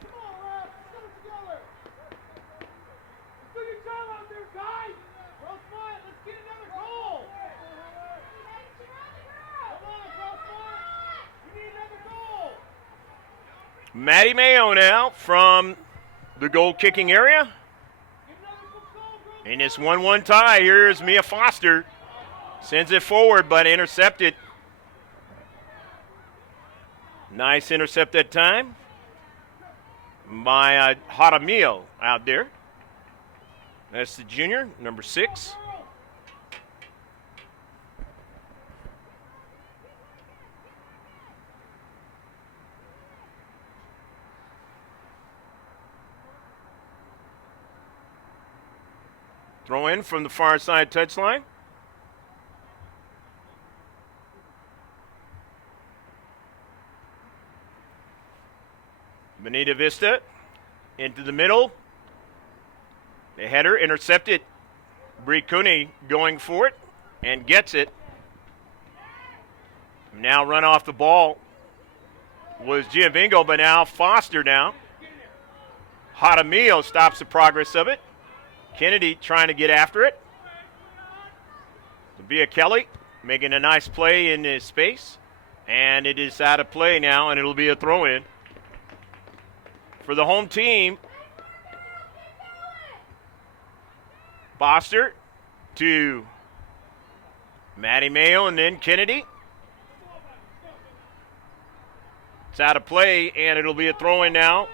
Come on, ref. Get it together. Let's do your job out there, guys. Grossmont, let's get another goal. Come on, Grossmont. We need another goal. Matty Mayo now from the goal kicking area. Get another quick goal, Grossmont. In this 1-1 tie, here's Mia Foster. Sends it forward, but intercepted. Nice intercept that time by Jaramillo out there. That's the junior, number 6. Throw in from the far side touchline. Bonita Vista into the middle. The header intercepted. Bree Cooney going for it and gets it. Now run off the ball was Giovingo, but now Foster now. Jaramillo stops the progress of it. Kennedy trying to get after it. Via Kelly making a nice play in his space. And it is out of play now, and it'll be a throw-in. For the home team, Foster to Maddie Mayo and then Kennedy. It's out of play, and it'll be a throw-in now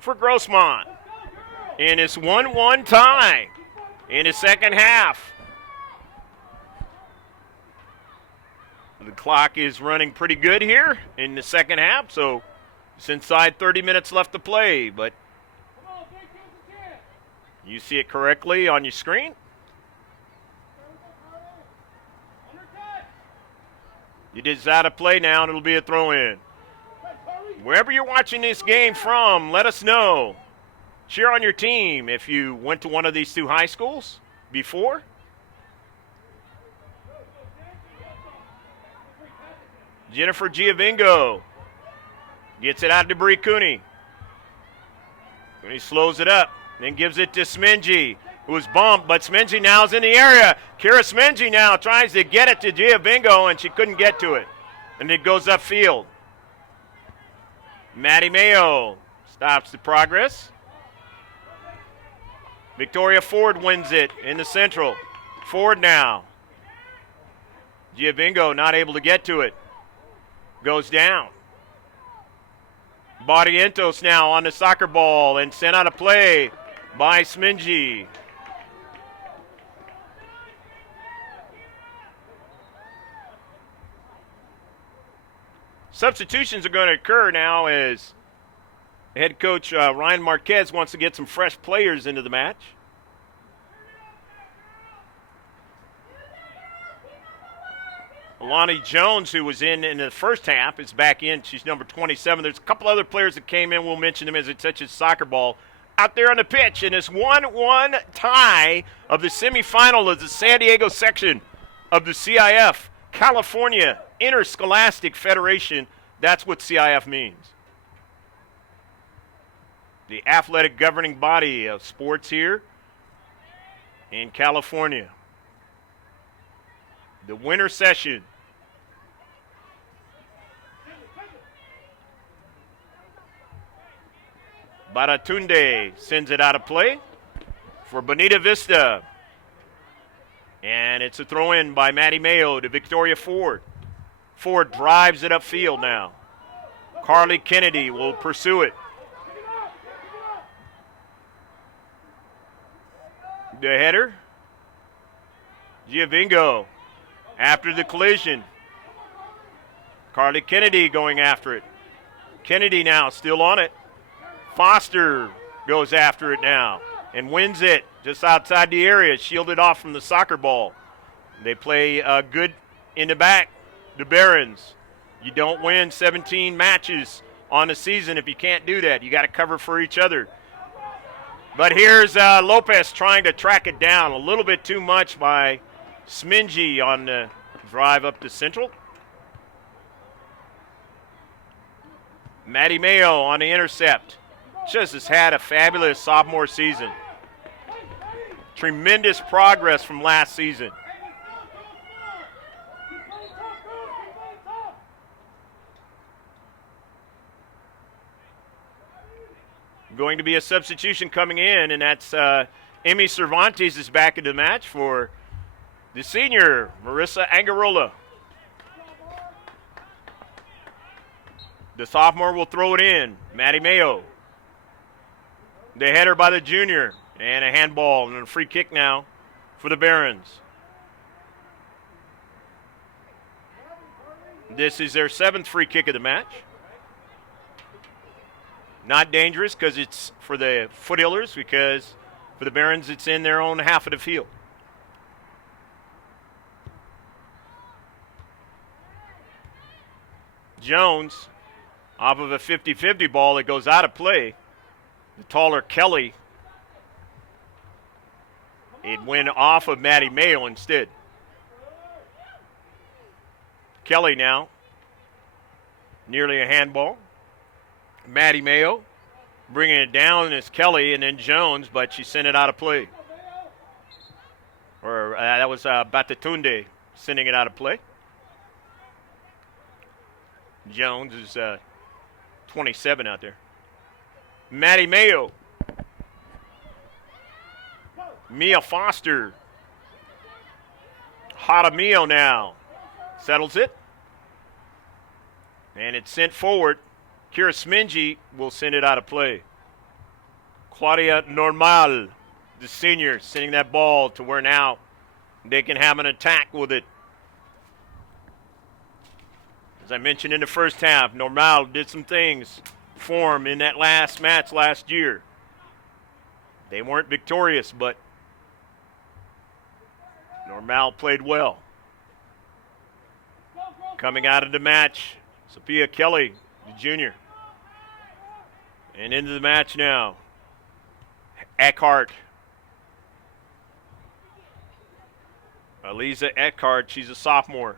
for Grossmont. And it's 1-1 tie in the second half. The clock is running pretty good here in the second half, so it's inside 30 minutes left to play, but you see it correctly on your screen. It is out of play now, and it'll be a throw-in. Wherever you're watching this game from, let us know. Cheer on your team if you went to one of these two high schools before. Jennifer Giovingo gets it out to Bree Cooney. Cooney slows it up, then gives it to Smingy, who was bumped, but Smingy now is in the area. Kira Smingy now tries to get it to Giovingo, and she couldn't get to it. And it goes upfield. Maddie Mayo stops the progress. Victoria Ford wins it in the central. Ford now. Giovingo not able to get to it. Goes down. Barrientos now on the soccer ball and sent out of play by Smingy. Substitutions are going to occur now as head coach Ryan Marquez wants to get some fresh players into the match. Alani Jones, who was in the first half, is back in. She's number 27. There's a couple other players that came in. We'll mention them as it touches soccer ball out there on the pitch. And this 1-1 tie of the semifinal of the San Diego section of the CIF, California Interscholastic Federation. That's what CIF means. The athletic governing body of sports here in California. The winter session. Baratunde sends it out of play for Bonita Vista. And it's a throw-in by Maddie Mayo to Victoria Ford. Ford drives it upfield now. Carly Kennedy will pursue it. The header. Giovingo after the collision. Carly Kennedy going after it. Kennedy now still on it. Foster goes after it now and wins it just outside the area, shielded off from the soccer ball. They play good in the back, the Barons. You don't win 17 matches on a season if you can't do that. You got to cover for each other. But here's Lopez trying to track it down a little bit too much by Smingy on the drive up to Central. Maddie Mayo on the intercept. Just has had a fabulous sophomore season. Tremendous progress from last season. Going to be a substitution coming in, and that's Emmy Cervantes is back into the match for the senior, Marissa Angarola. The sophomore will throw it in, Maddie Mayo. The header by the junior, and a handball and a free kick now for the Barons. This is their 7th free kick of the match. Not dangerous because it's for the Foothillers, because For the Barons, it's in their own half of the field. Jones, off of a 50-50 ball that goes out of play. The taller Kelly. It went off of Maddie Mayo instead. Kelly now, nearly a handball. Maddie Mayo bringing it down is Kelly and then Jones, but she sent it out of play. Or that was Batatunde sending it out of play. Jones is 27 out there. Maddie Mayo. Mia Foster. Jaramillo now. Settles it. And it's sent forward. Kira Smingy will send it out of play. Claudia Normal, the senior, sending that ball to where now they can have an attack with it. As I mentioned in the first half, Normal did some things for him in that last match last year. They weren't victorious, but Normal played well. Coming out of the match, Sophia Kelly, the junior. And into the match now. Eckhart. Aliza Eckhart, she's a sophomore.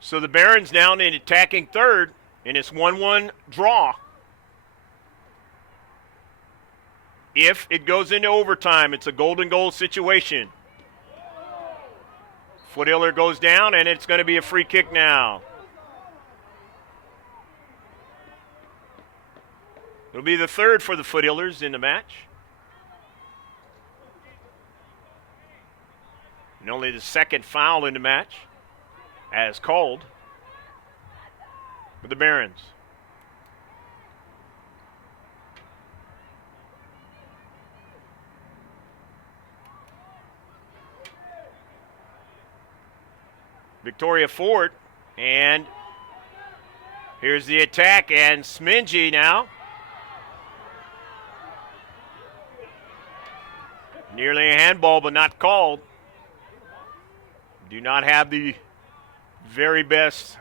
So the Barons now in attacking third, and it's 1-1 draw. If it goes into overtime, it's a golden goal situation. Foothiller goes down, and it's going to be a free kick now. It'll be the third for the Foothillers in the match. And only the second foul in the match, as called, for the Barons. Victoria Ford, and here's the attack, and Smingy now. Nearly a handball, but not called. Do not have the very best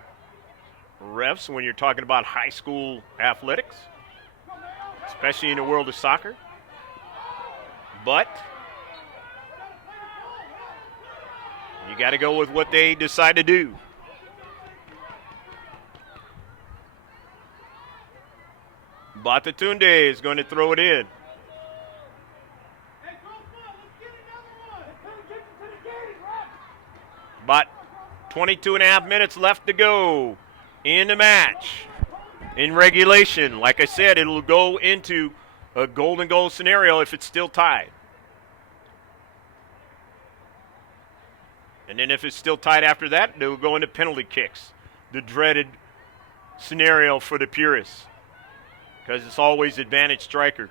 refs when you're talking about high school athletics, especially in the world of soccer. But you got to go with what they decide to do. Batatunde is going to throw it in. But 22 and a half minutes left to go in the match. In regulation, like I said, it'll go into a golden goal scenario if it's still tied. And then if it's still tied after that, they'll go into penalty kicks. The dreaded scenario for the purists, because it's always advantage striker.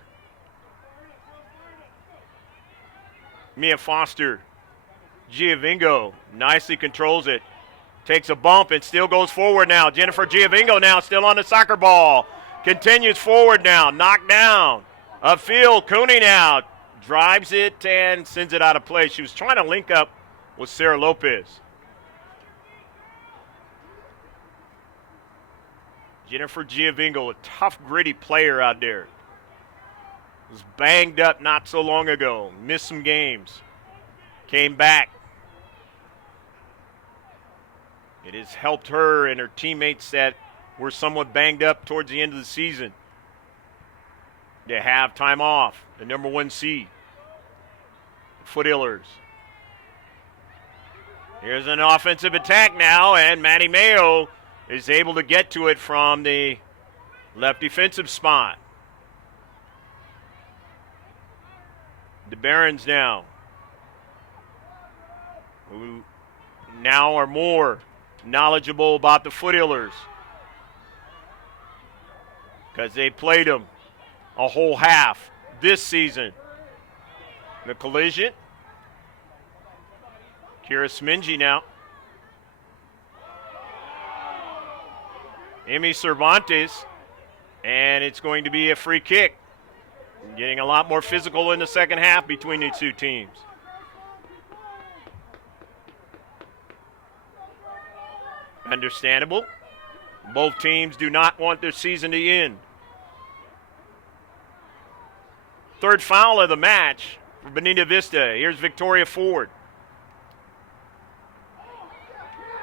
Mia Foster. Giovingo nicely controls it. Takes a bump and still goes forward now. Jennifer Giovingo now still on the soccer ball. Continues forward now. Knocked down. Upfield, Cooney now drives it and sends it out of play. She was trying to link up with Sarah Lopez. Jennifer Giovingo, a tough, gritty player out there. Was banged up not so long ago. Missed some games. Came back. It has helped her and her teammates that were somewhat banged up towards the end of the season to have time off. The number 1 seed, Foothillers. Here's an offensive attack now, and Maddie Mayo is able to get to it from the left defensive spot. The Barons now, who now are more knowledgeable about the Foothillers because they played them a whole half this season. The collision. Kira Smingy now. Amy Cervantes And it's going to be a free kick. Getting a lot more physical in the second half between these two teams. Understandable. Both teams do not want their season to end. Third foul of the match for Bonita Vista. Here's Victoria Ford.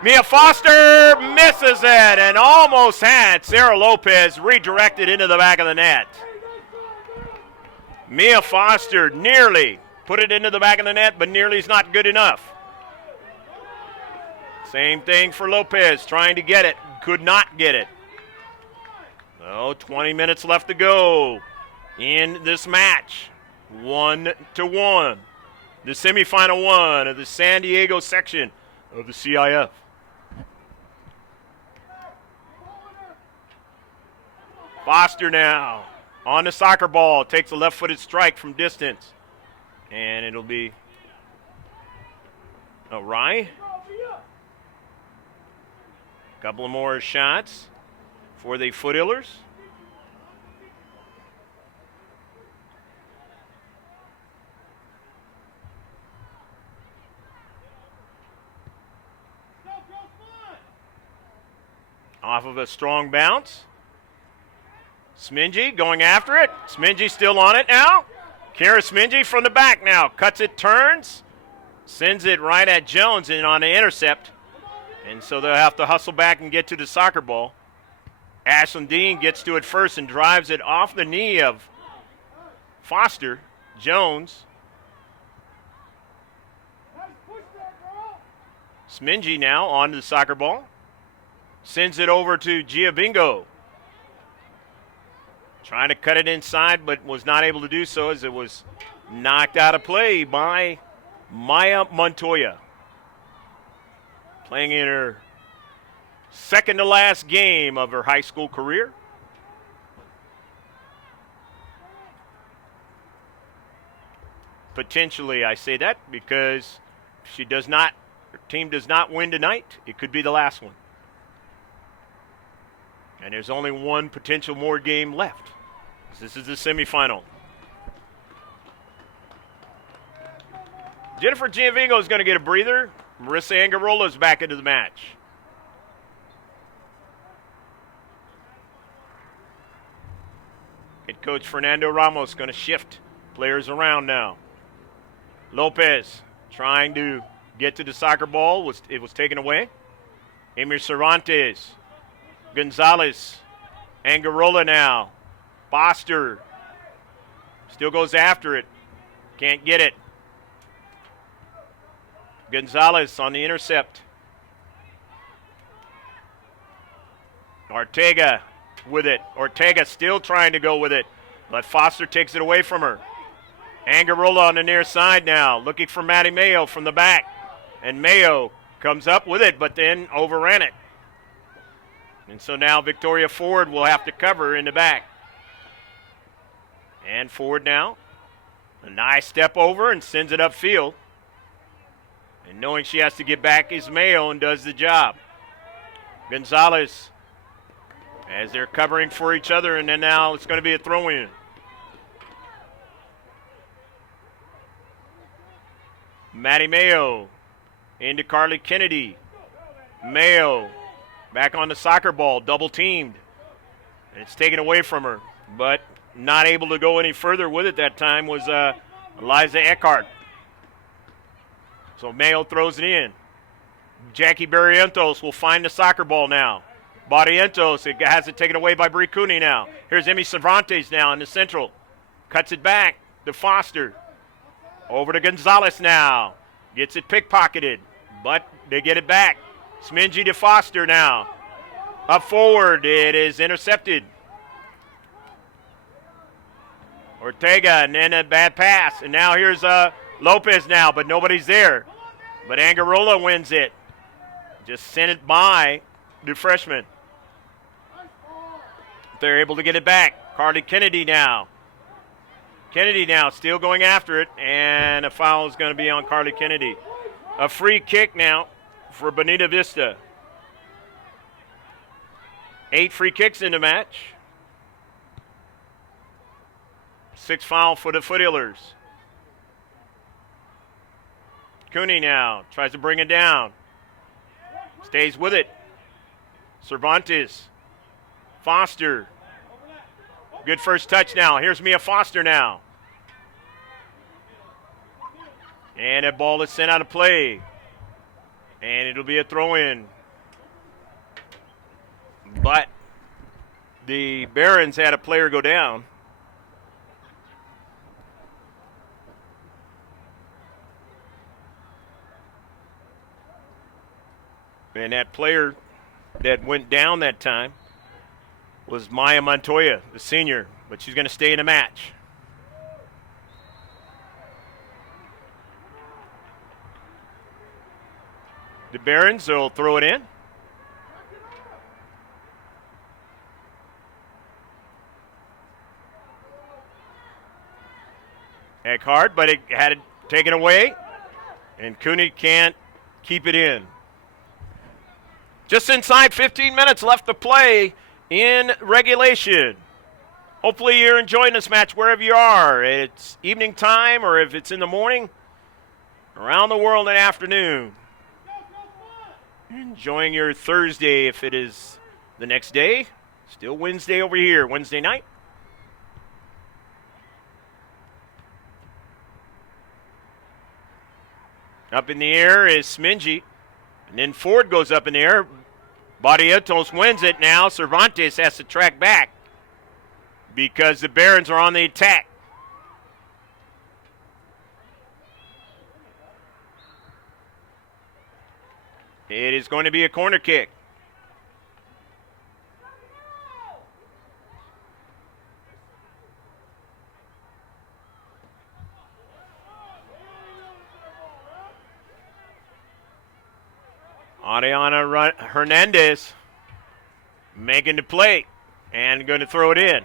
Mia Foster misses it and almost had Sarah Lopez redirected into the back of the net. Mia Foster nearly put it into the back of the net, but nearly is not good enough. Same thing for Lopez, trying to get it, could not get it. Oh, 20 minutes left to go in this match. 1-1. The semifinal one of the San Diego section of the CIF. Foster now on the soccer ball, takes a left-footed strike from distance. And it'll be Rye. A couple of more shots for the Foothillers. Off of a strong bounce. Smingy going after it. Smingy still on it now. Kara Smingy from the back now. Cuts it, turns, sends it right at Jones and on the intercept. And so they'll have to hustle back and get to the soccer ball. Ashlyn Dean gets to it first and drives it off the knee of Foster. Jones. Smingy now onto the soccer ball. Sends it over to Giabingo. Trying to cut it inside, but was not able to do so as it was knocked out of play by Maya Montoya. Playing in her second to last game of her high school career. Potentially, I say that because if her team does not win tonight, it could be the last one. And there's only one potential more game left. This is the semifinal. Jennifer Giavingo is going to get a breather. Marissa Angarola is back into the match. Head coach Fernando Ramos going to shift players around now. Lopez trying to get to the soccer ball. It was taken away. Emir Cervantes. Gonzalez. Angarola now. Foster still goes after it. Can't get it. Gonzalez on the intercept. Ortega with it. Ortega still trying to go with it, but Foster takes it away from her. Angarola on the near side now, looking for Maddie Mayo from the back. And Mayo comes up with it, but then overran it. And so now Victoria Ford will have to cover in the back. And Ford now, a nice step over and sends it upfield. And knowing she has to get back is Mayo and does the job. Gonzalez, as they're covering for each other, and then now it's going to be a throw-in. Maddie Mayo into Carly Kennedy. Mayo back on the soccer ball, double teamed. And it's taken away from her, but not able to go any further with it that time was Eliza Eckhart. So Mayo throws it in. Jackie Barrientos will find the soccer ball now. Barrientos has it taken away by Brie Cooney now. Here's Emmy Cervantes now in the central. Cuts it back to Foster. Over to Gonzalez now. Gets it pickpocketed, but they get it back. Smingy to Foster now. Up forward, it is intercepted. Ortega, and then a bad pass. And now here's Lopez now, but nobody's there. But Angarola wins it. Just sent it by the freshman. They're able to get it back. Carly Kennedy now. Kennedy now still going after it, and a foul is going to be on Carly Kennedy. A free kick now for Bonita Vista. 8 free kicks in the match. Sixth foul for the Foothillers. Cooney now tries to bring it down. Stays with it. Cervantes. Foster. Good first touch now. Here's Mia Foster now. And that ball is sent out of play. And it'll be a throw-in. But the Barons had a player go down. And that player that went down that time was Maya Montoya, the senior, but she's going to stay in the match. The Barons will throw it in. Eckhart, but it had it taken away, and Cooney can't keep it in. Just inside 15 minutes left to play in regulation. Hopefully you're enjoying this match wherever you are. It's evening time, or if it's in the morning, around the world in the afternoon. Enjoying your Thursday if it is the next day. Still Wednesday over here, Wednesday night. Up in the air is Smingy. And then Ford goes up in the air. Barrientos wins it now. Cervantes has to track back because the Barons are on the attack. It is going to be a corner kick. Ariana Hernandez making the play and going to throw it in.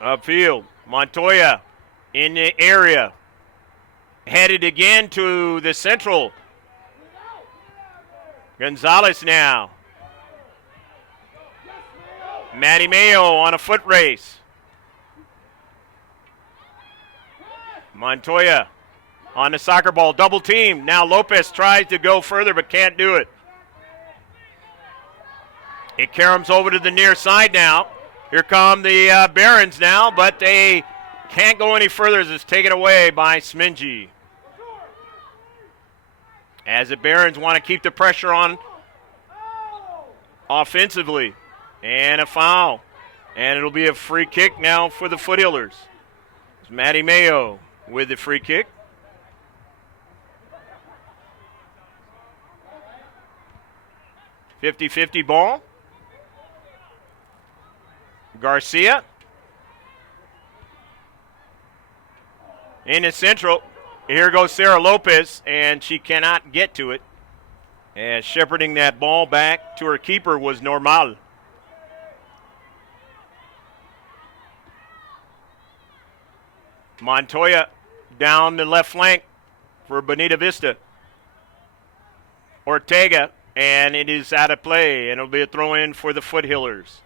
Upfield, Montoya in the area. Headed again to the central. Gonzalez now. Maddie Mayo on a foot race. Montoya on the soccer ball, double team. Now Lopez tries to go further but can't do it. It caroms over to the near side now. Here come the Barons now, but they can't go any further as it's taken away by Smingy. As the Barons want to keep the pressure on offensively. And a foul. And it'll be a free kick now for the Foothillers. It's Maddie Mayo with the free kick. .50-50 ball. Garcia. In the central. Here goes Sarah Lopez, and she cannot get to it. And shepherding that ball back to her keeper was Normal. Montoya down the left flank for Bonita Vista. Ortega, and it is out of play, and it'll be a throw-in for the Foothillers.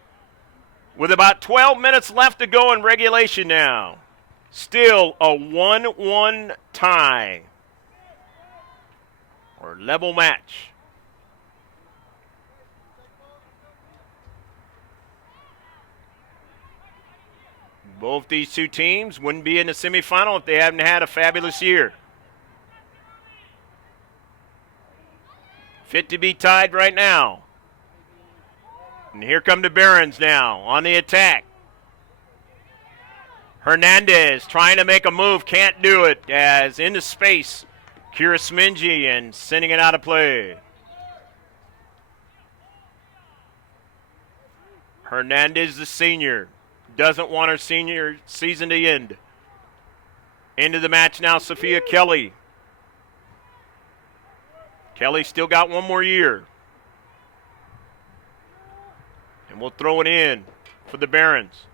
With about 12 minutes left to go in regulation now. Still a 1-1 tie. Or level match. Both these two teams wouldn't be in the semifinal if they hadn't had a fabulous year. Fit to be tied right now. And here come the Barons now on the attack. Hernandez trying to make a move, can't do it, as into space, Kira Smingy and sending it out of play. Hernandez, the senior, doesn't want her senior season to end. Into the match now, Sophia Kelly. Kelly still got one more year. And we'll throw it in for the Barons.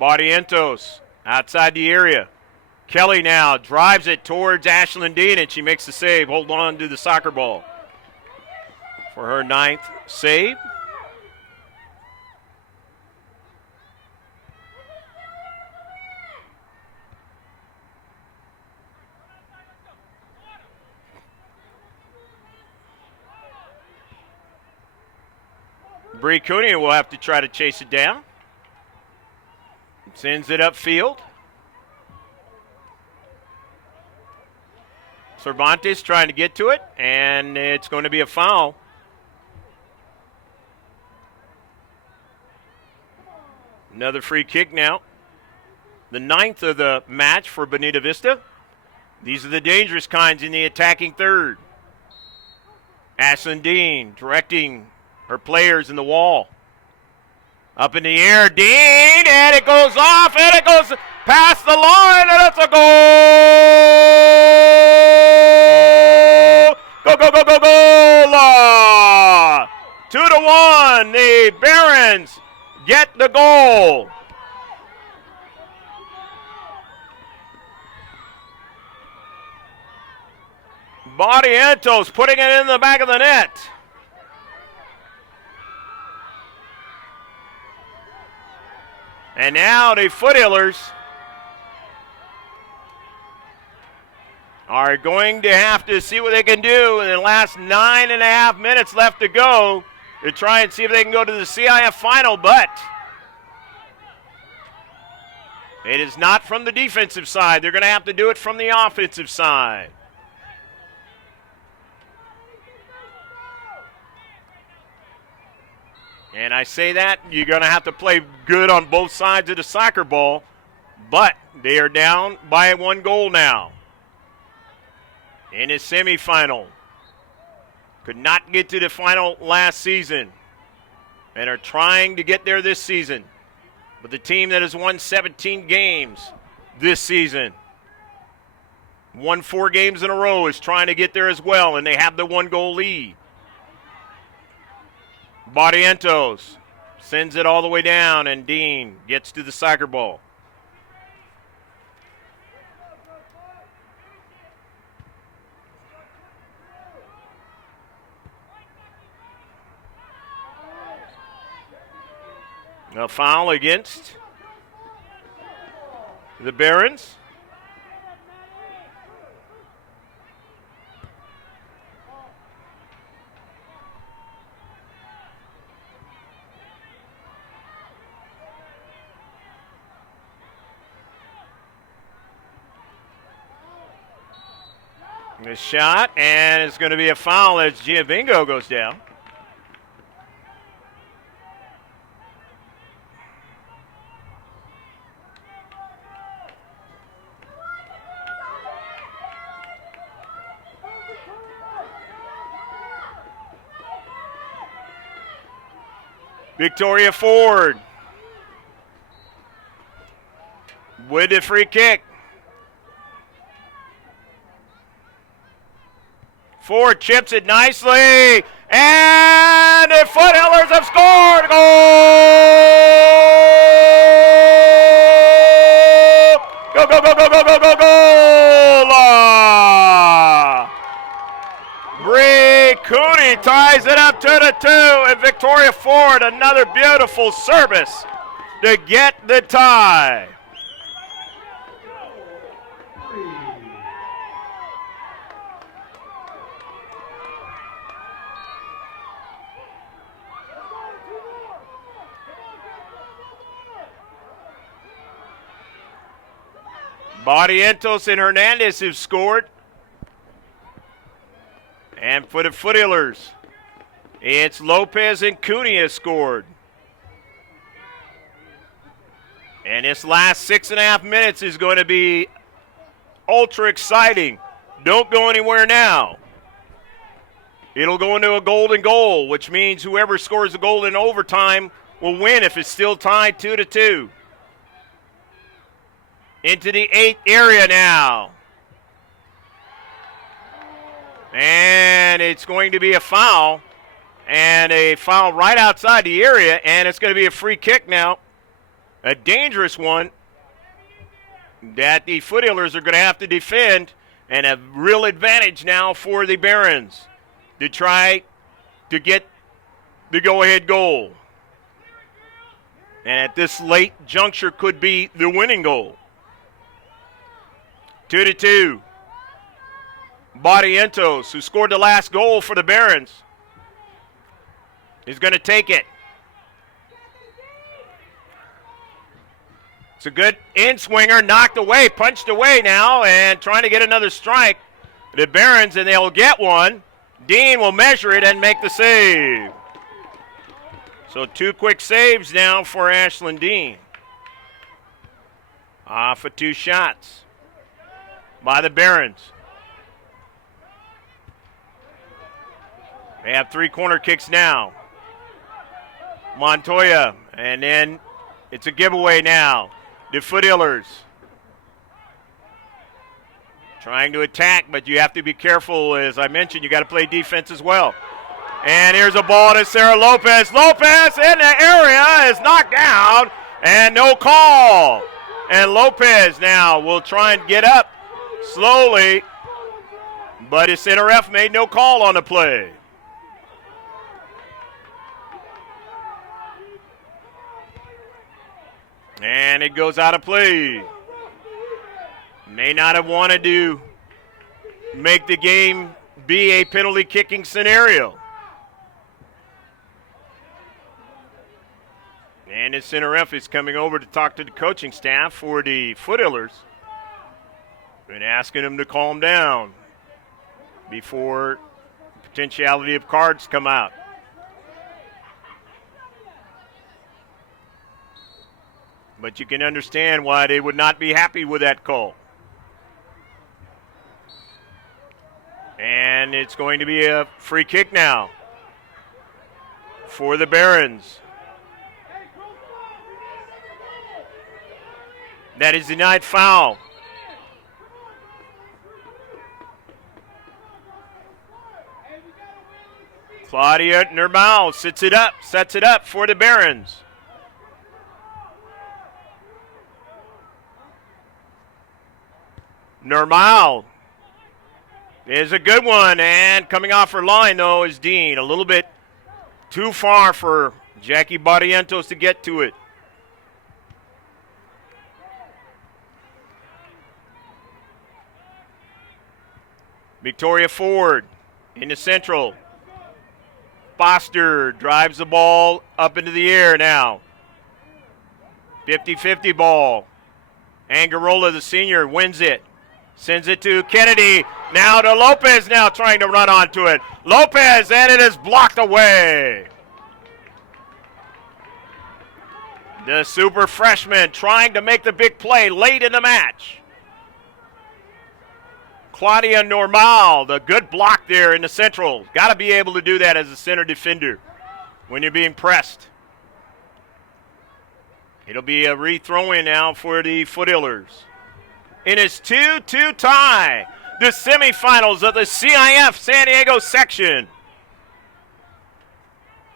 Barrientos outside the area. Kelly now drives it towards Ashlyn Dean, and she makes the save. Hold on to the soccer ball for her 9th save. Bree Cooney will have to try to chase it down. Sends it upfield. Cervantes trying to get to it, and it's going to be a foul. Another free kick now. The 9th of the match for Bonita Vista. These are the dangerous kinds in the attacking third. Ashlyn Dean directing her players in the wall. Up in the air, Dean, and it goes off, and it goes past the line, and it's a goal! Go, go, go, go, goal! 2-1, the Barons get the goal. Barrientos putting it in the back of the net. And now the Foothillers are going to have to see what they can do in the last 9.5 minutes left to go to try and see if they can go to the CIF final, but it is not from the defensive side. They're going to have to do it from the offensive side. And I say that, you're going to have to play good on both sides of the soccer ball, but they are down by 1 goal now. In a semifinal. Could not get to the final last season and are trying to get there this season. But the team that has won 17 games this season, won 4 games in a row, is trying to get there as well, and they have the 1-goal lead. Barrientos sends it all the way down, and Dean gets to the soccer ball. A foul against the Barons. The shot, and it's going to be a foul as Giovingo goes down. Victoria Ford with the free kick. Ford chips it nicely, and the Foothillers have scored. Goal! Go, go, go, go, go, go, go, goal! Bree Cooney ties it up 2-2, and Victoria Ford, another beautiful service to get the tie. Barrientos and Hernandez have scored. And for the Foothillers, it's Lopez and Cooney have scored. And this last 6.5 minutes is going to be ultra exciting. Don't go anywhere now. It'll go into a golden goal, which means whoever scores the goal in overtime will win if it's still tied 2-2. Into the 8th area now. And it's going to be a foul. And a foul right outside the area. And it's going to be a free kick now. A dangerous one. that the Foothillers are going to have to defend, and a real advantage now for the Barons to try to get the go-ahead goal. And at this late juncture could be the winning goal. 2-2. Barrientos, who scored the last goal for the Barons, is going to take it. It's a good in-swinger, knocked away, punched away now, and trying to get another strike. The Barons, and they'll get one. Dean will measure it and make the save. So 2 quick saves now for Ashlyn Dean. Off of 2 shots by the Barons. They have 3 corner kicks now. Montoya, and then it's a giveaway now. The Foothillers trying to attack, but you have to be careful. As I mentioned, you got to play defense as well. And here's a ball to Sarah Lopez. Lopez in the area is knocked down, and no call. And Lopez now will try and get up slowly, but his center ref made no call on the play. And it goes out of play. May not have wanted to make the game be a penalty kicking scenario. And the center ref is coming over to talk to the coaching staff for the Foothillers and asking them to calm down before the potentiality of cards come out. But you can understand why they would not be happy with that call. And it's going to be a free kick now for the Barons. That is denied foul. Claudia Normal sets it up for the Barons. Normal is a good one, and coming off her line, though, is Dean. A little bit too far for Jackie Barrientos to get to it. Victoria Ford in the central. Foster drives the ball up into the air now. 50-50 ball. Angarola, the senior, wins it. Sends it to Kennedy. Now to Lopez, now trying to run onto it. Lopez, and it is blocked away. The super freshman trying to make the big play late in the match. Claudia Normal, the good block there in the central. Got to be able to do that as a center defender when you're being pressed. It'll be a re-throw-in now for the Foothillers. In its 2-2 tie, the semifinals of the CIF San Diego section.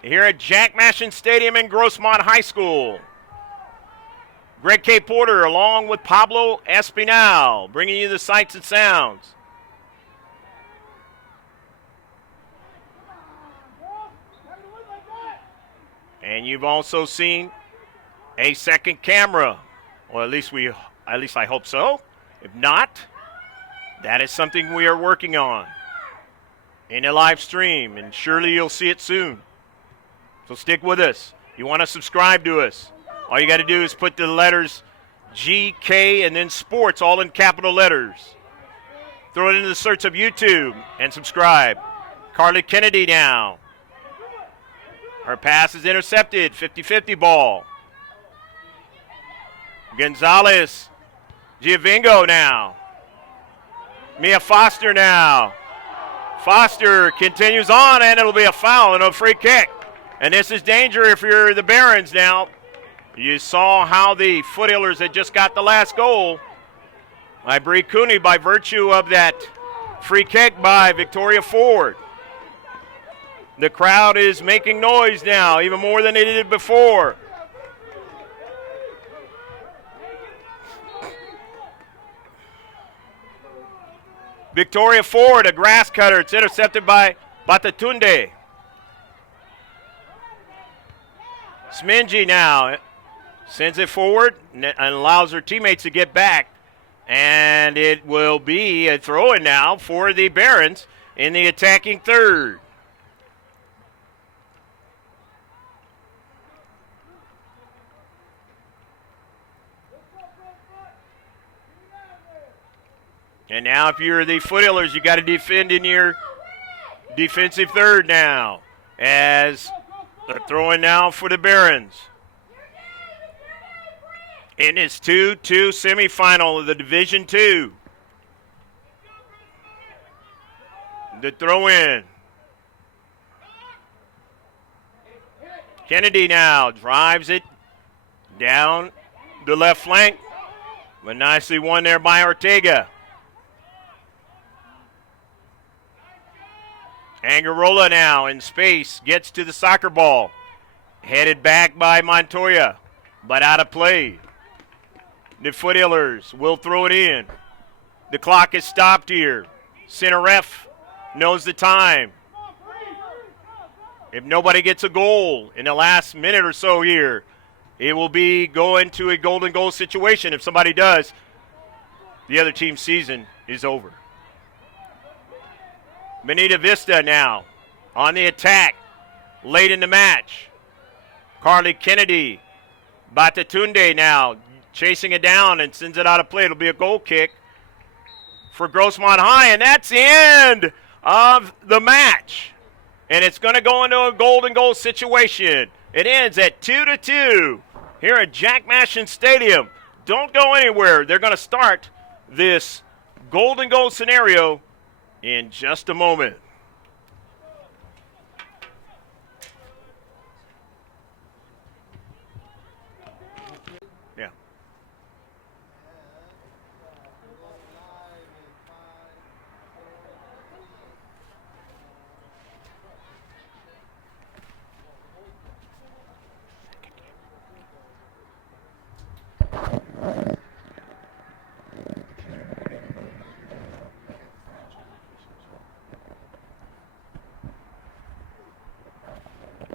Here at Jack Mashin Stadium in Grossmont High School. Greg K. Porter along with Pablo Espinal bringing you the sights and sounds. And you've also seen a second camera, or at least I hope so. If not, that is something we are working on in a live stream, and surely you'll see it soon. So stick with us. You want to subscribe to us, all you got to do is put the letters G, K, and then sports all in capital letters. Throw it into the search of YouTube and subscribe. Carly Kennedy now. Her pass is intercepted, 50-50 ball. Gonzalez, Giovingo now. Mia Foster now. Foster continues on, and it'll be a foul and a free kick. And this is danger if you're the Barons now. You saw how the Foothillers had just got the last goal by Bree Cooney by virtue of that free kick by Victoria Ford. The crowd is making noise now, even more than they did before. Victoria forward, a grass cutter. It's intercepted by Batatunde. Smingy now sends it forward and allows her teammates to get back. And it will be a throw-in now for the Barons in the attacking third. And now if you're the Foothillers, you got to defend in your defensive third now. As they're throwing now for the Barons. In this 2-2 semifinal of the Division II. The throw-in. Kennedy now drives it down the left flank. But nicely won there by Ortega. Angarola now in space, gets to the soccer ball. Headed back by Montoya, but out of play. The Foothillers will throw it in. The clock is stopped here. Center ref knows the time. If nobody gets a goal in the last minute or so here, it will be going to a golden goal situation. If somebody does, the other team's season is over. Bonita Vista now on the attack late in the match. Carly Kennedy, Batatunde now chasing it down and sends it out of play. It'll be a goal kick for Grossmont High, and that's the end of the match. And it's going to go into a golden goal situation. It ends at 2-2 here at Jack Mashin Stadium. Don't go anywhere. They're going to start this golden goal scenario in just a moment. Yeah.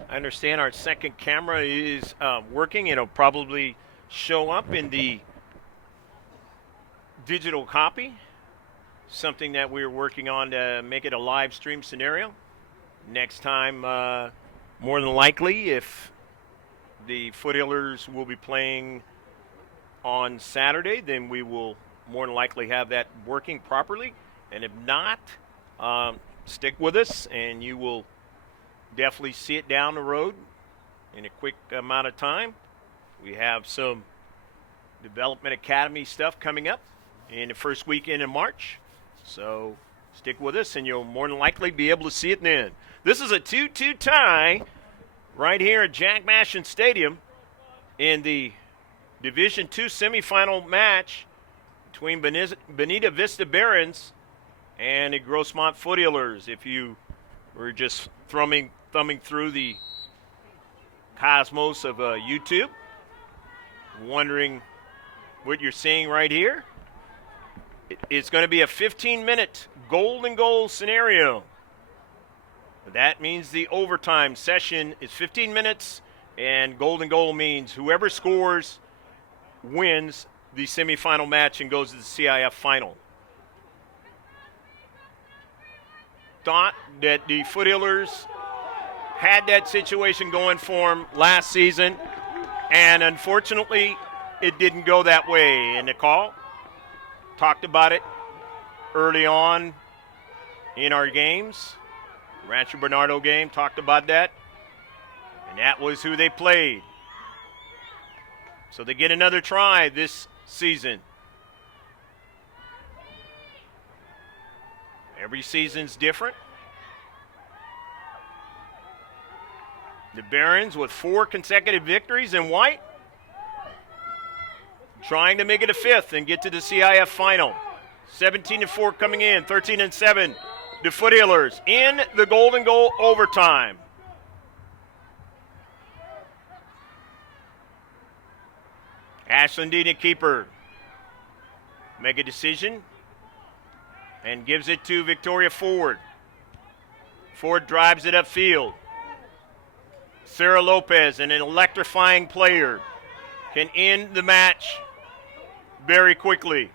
I understand our second camera is working. It'll probably show up in the digital copy, something that we're working on to make it a live stream scenario. Next time, more than likely, if the Foothillers will be playing on Saturday, then we will more than likely have that working properly. And if not, stick with us and you will definitely see it down the road in a quick amount of time. We have some Development Academy stuff coming up in the first weekend in March. So stick with us and you'll more than likely be able to see it then. This is a 2-2 tie right here at Jack Mashin Stadium in the Division II semifinal match between Bonita Vista Barons and the Grossmont Foothillers. If you were just thumbing through the cosmos of YouTube, wondering what you're seeing right here, it's going to be a 15-minute golden goal scenario. That means the overtime session is 15 minutes, and golden goal means whoever scores wins the semifinal match and goes to the CIF final. Thought that the Foothillers had that situation going for them last season, and unfortunately it didn't go that way. And the call talked about it early on in our games. Rancho Bernardo game talked about that, and that was who they played. So they get another try this season. Every season's different. The Barons with 4 consecutive victories in white, trying to make it a 5th and get to the CIF final. 17-4 coming in, 13-7. The Foothillers in the golden goal overtime. Ashlyn Dina keeper make a decision. and gives it to Victoria Ford. Ford drives it upfield. Sarah Lopez, an electrifying player, can end the match very quickly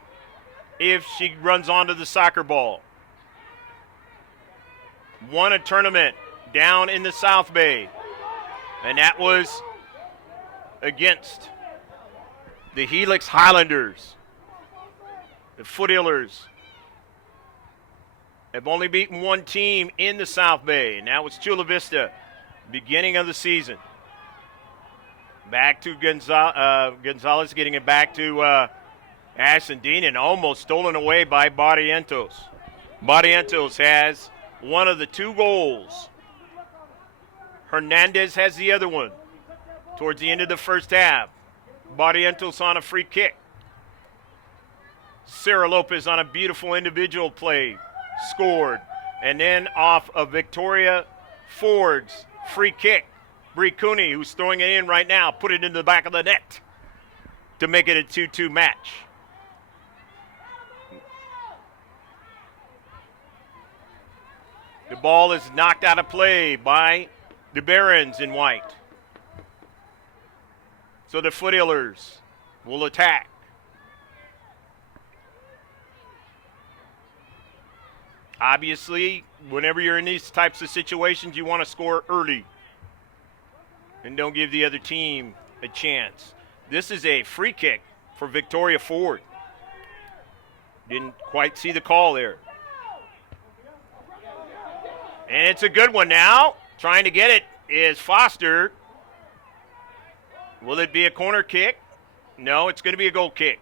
if she runs onto the soccer ball. Won a tournament down in the South Bay, and that was against the Helix Highlanders. The Foothillers have only beaten one team in the South Bay, and that was Chula Vista, beginning of the season. Back to Gonzalez, getting it back to Ashton Dean, and almost stolen away by Barrientos. Barrientos has one of the two goals. Hernandez has the other one towards the end of the first half. Barrientos on a free kick. Sarah Lopez on a beautiful individual play scored. And then off of Victoria Ford's free kick, Bree Cooney, who's throwing it in right now, put it into the back of the net to make it a 2-2 match. The ball is knocked out of play by the Barons in white. So the Foothillers will attack. Obviously, whenever you're in these types of situations, you want to score early and don't give the other team a chance. This is a free kick for Victoria Ford. Didn't quite see the call there. And it's a good one now. Trying to get it is Foster. Will it be a corner kick? No, it's going to be a goal kick.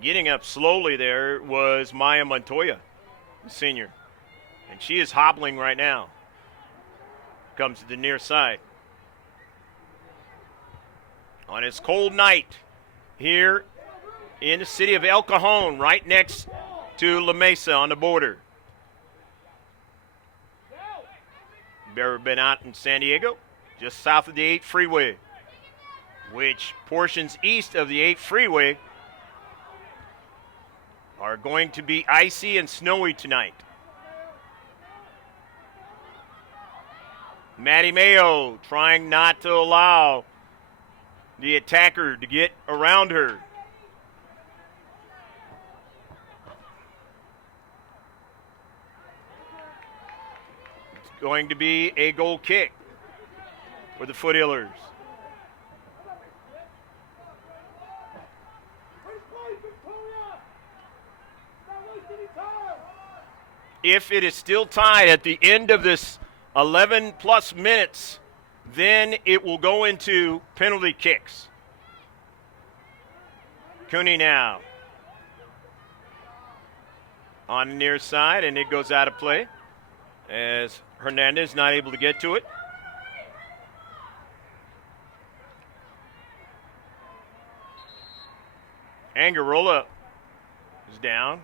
Getting up slowly there was Maya Montoya, the senior. And she is hobbling right now. Comes to the near side. On this cold night here in the city of El Cajon, right next to La Mesa on the border. Ever been out in San Diego? Just south of the 8 freeway, which portions east of the 8 freeway are going to be icy and snowy tonight. Maddie Mayo trying not to allow the attacker to get around her. It's going to be a goal kick for the Foothillers. If it is still tied at the end of this 11-plus minutes, then it will go into penalty kicks. Cooney now on the near side, and it goes out of play as Hernandez not able to get to it. Angarola is down.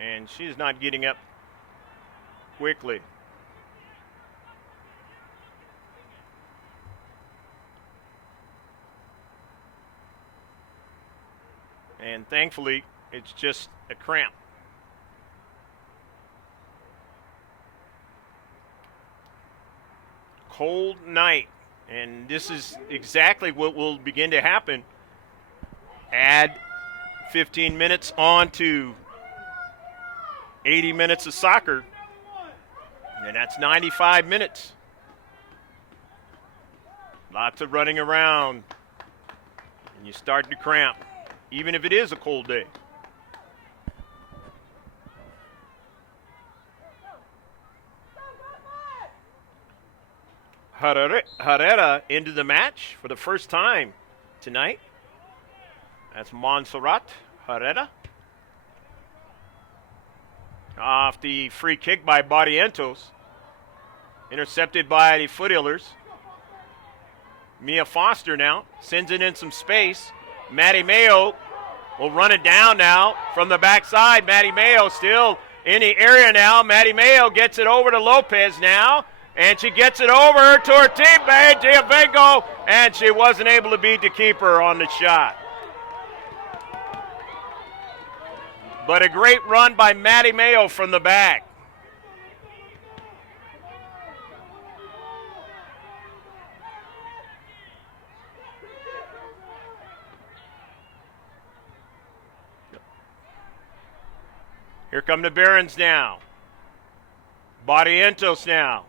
And she's not getting up quickly. And thankfully, it's just a cramp. Cold night. And this is exactly what will begin to happen. Add 15 minutes on to 80 minutes of soccer, and that's 95 minutes. Lots of running around, and you start to cramp, even if it is a cold day. Herrera into the match for the first time tonight. That's Montserrat Herrera. Off the free kick by Barrientos. Intercepted by the Foothillers. Mia Foster now sends it in some space. Maddie Mayo will run it down now from the backside. Maddie Mayo still in the area now. Maddie Mayo gets it over to Lopez now. And she gets it over to her teammate, Giovango, and she wasn't able to beat the keeper on the shot. But a great run by Maddie Mayo from the back. Here come the Barons now. Barrientos now.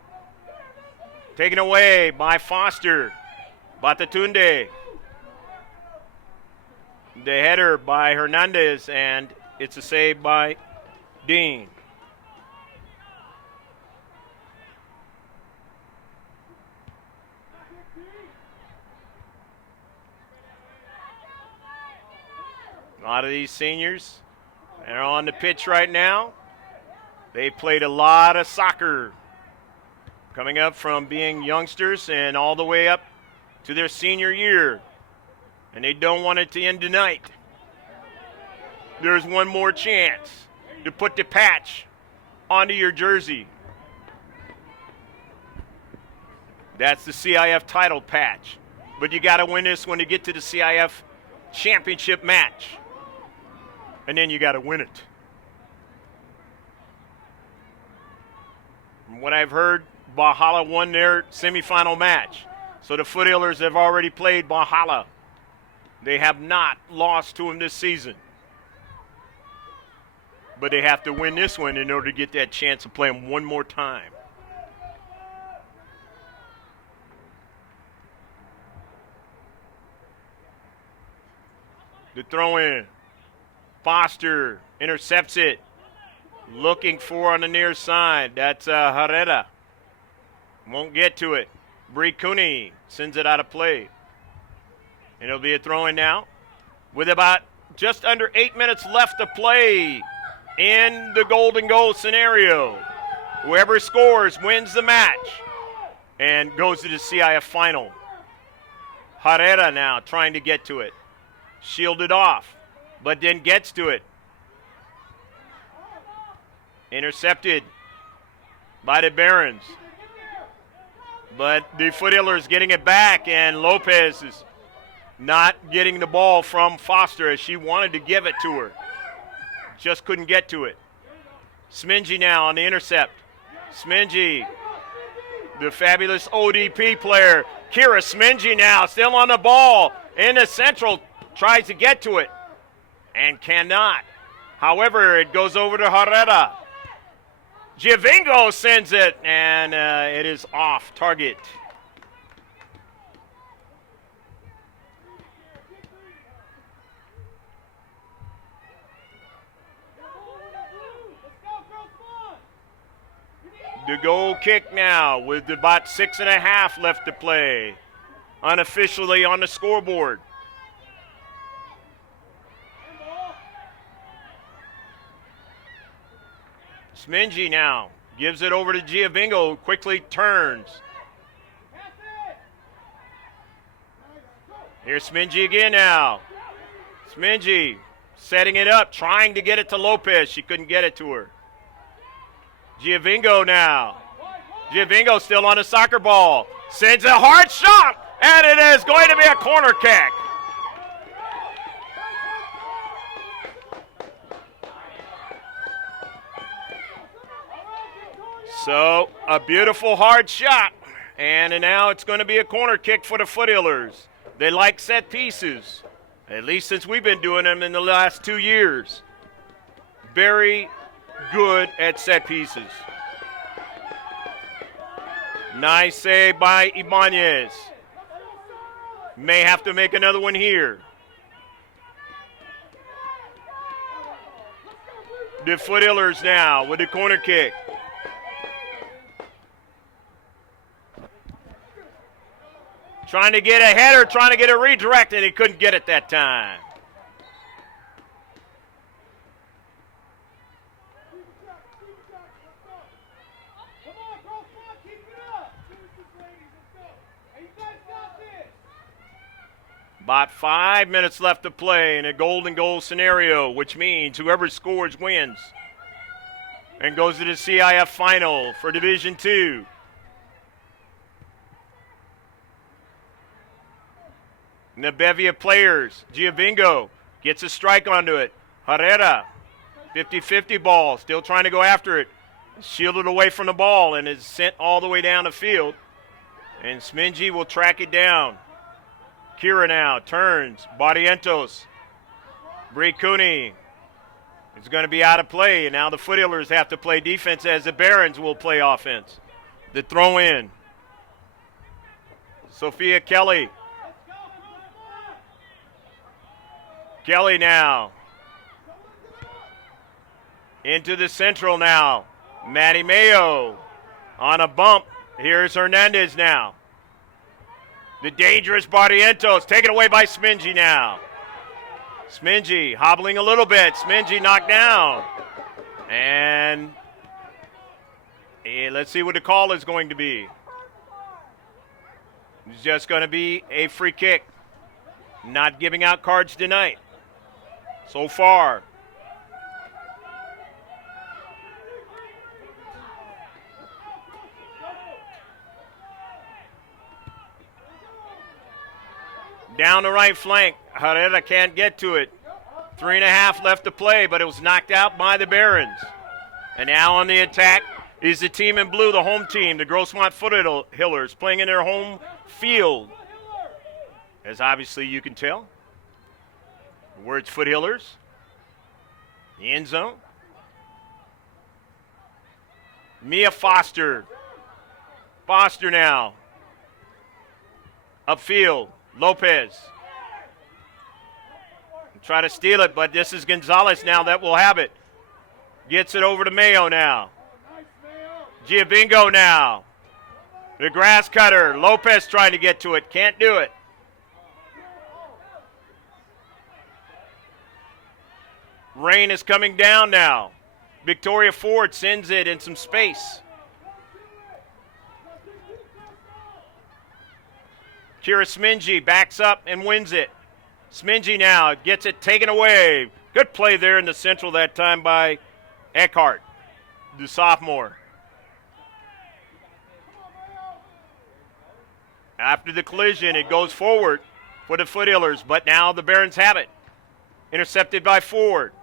Taken away by Foster. Batatunde. The header by Hernandez, and it's a save by Dean. A lot of these seniors are on the pitch right now. They played a lot of soccer coming up from being youngsters and all the way up to their senior year. And they don't want it to end tonight. There's one more chance to put the patch onto your jersey. That's the CIF title patch. But you got to win this one to get to the CIF championship match. And then you got to win it. From what I've heard, Valhalla won their semifinal match. So the Foothillers have already played Valhalla. They have not lost to them this season. But they have to win this one in order to get that chance to play them one more time. The throw in. Foster intercepts it. Looking for on the near side. That's Herrera. Won't get to it. Bree Cooney sends it out of play. And it'll be a throw-in now with about just under 8 minutes left to play in the golden goal scenario. Whoever scores wins the match and goes to the CIF final. Herrera now trying to get to it. Shielded off, but then gets to it. Intercepted by the Barons. But the Foothillers getting it back, and Lopez is not getting the ball from Foster as she wanted to give it to her. Just couldn't get to it. Smingy now on the intercept. Smingy, the fabulous ODP player. Kira Smingy now still on the ball in the central. Tries to get to it and cannot. However, it goes over to Herrera. Giovango sends it, and it is off target. The goal kick now with about 6.5 left to play. Unofficially on the scoreboard. Smingy now gives it over to Giovango, quickly turns. Here's Smingy again now. Smingy setting it up, trying to get it to Lopez. She couldn't get it to her. Giovango now. Giovango still on a soccer ball. Sends a hard shot, and it is going to be a corner kick. So, a beautiful hard shot, and now it's going to be a corner kick for the Foothillers. They like set pieces, at least since we've been doing them in the last 2 years. Very good at set pieces. Nice save by Ibanez. May have to make another one here. The Foothillers now with the corner kick. Trying to get a header, trying to get a redirect, and he couldn't get it that time. About 5 minutes left to play in a golden goal scenario, which means whoever scores wins and goes to the CIF final for Division II. And the bevy of players. Giovingo gets a strike onto it. Herrera, 50-50 ball, still trying to go after it. Shielded away from the ball and is sent all the way down the field. And Smingy will track it down. Kira now turns. Barrientos. Bree Cooney is going to be out of play. And now the Foothillers have to play defense as the Barons will play offense. The throw in. Sophia Kelly. Kelly now. Into the central now. Maddie Mayo on a bump. Here's Hernandez now. The dangerous Barrientos taken away by Smingy now. Smingy hobbling a little bit. Smingy knocked down. And let's see what the call is going to be. It's just going to be a free kick. Not giving out cards tonight. So far. Down the right flank. Herrera can't get to it. 3.5 left to play, but it was knocked out by the Barons. And now on the attack is the team in blue, the home team, the Grossmont Foothillers, playing in their home field. As obviously you can tell. The words Foothillers. The end zone. Mia Foster. Foster now. Upfield. Lopez. Try to steal it, but this is Gonzalez now that will have it. Gets it over to Mayo now. Giovingo now. The grass cutter. Lopez trying to get to it. Can't do it. Rain is coming down now. Victoria Ford sends it in some space. Kira Smingy backs up and wins it. Smingy now gets it taken away. Good play there in the central that time by Eckhart, the sophomore. After the collision, it goes forward for the Foothillers, but now the Barons have it. Intercepted by Ford.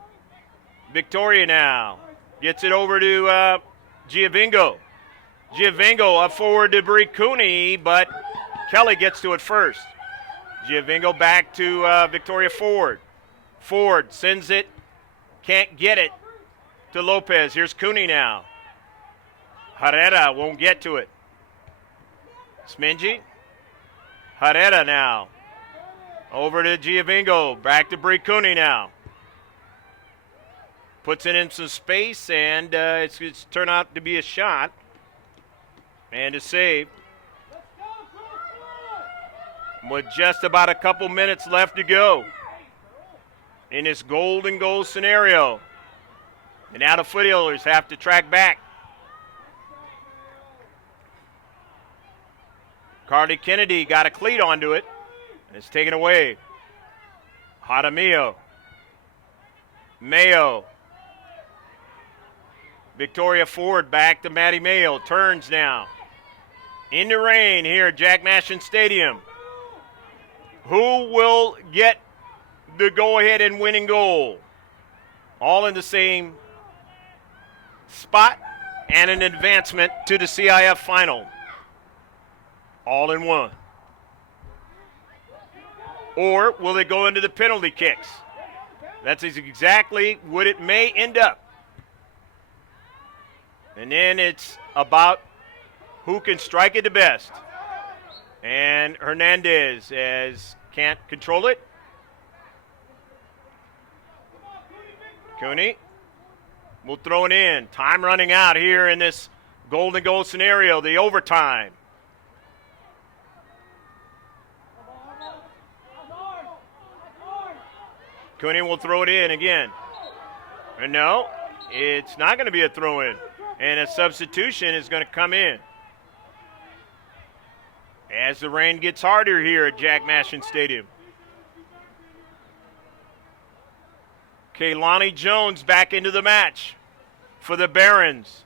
Victoria now gets it over to Giovingo. Giovingo up forward to Bree Cooney, but Kelly gets to it first. Giovingo back to Victoria Ford. Ford sends it, can't get it to Lopez. Here's Cooney now. Herrera won't get to it. Smingy. Herrera now. Over to Giovingo. Back to Bree Cooney now. Puts it in some space, and it's turned out to be a shot. And a save. With just about a couple minutes left to go in this golden goal scenario. And now the Foothillers have to track back. Carly Kennedy got a cleat onto it. And it's taken away. Jaramillo. Mayo. Victoria Ford back to Maddie Mayo. Turns now. In the rain here at Jack Mashin Stadium. Who will get the go-ahead and winning goal? All in the same spot and an advancement to the CIF final. All in one. Or will it go into the penalty kicks? That's exactly what it may end up. And then it's about who can strike it the best. And Hernandez can't control it. Cooney will throw it in. Time running out here in this golden goal scenario, the overtime. Cooney will throw it in again. And no, it's not going to be a throw in. And a substitution is going to come in. As the rain gets harder here at Jack Mashin Stadium. Kaylani Jones back into the match for the Barons.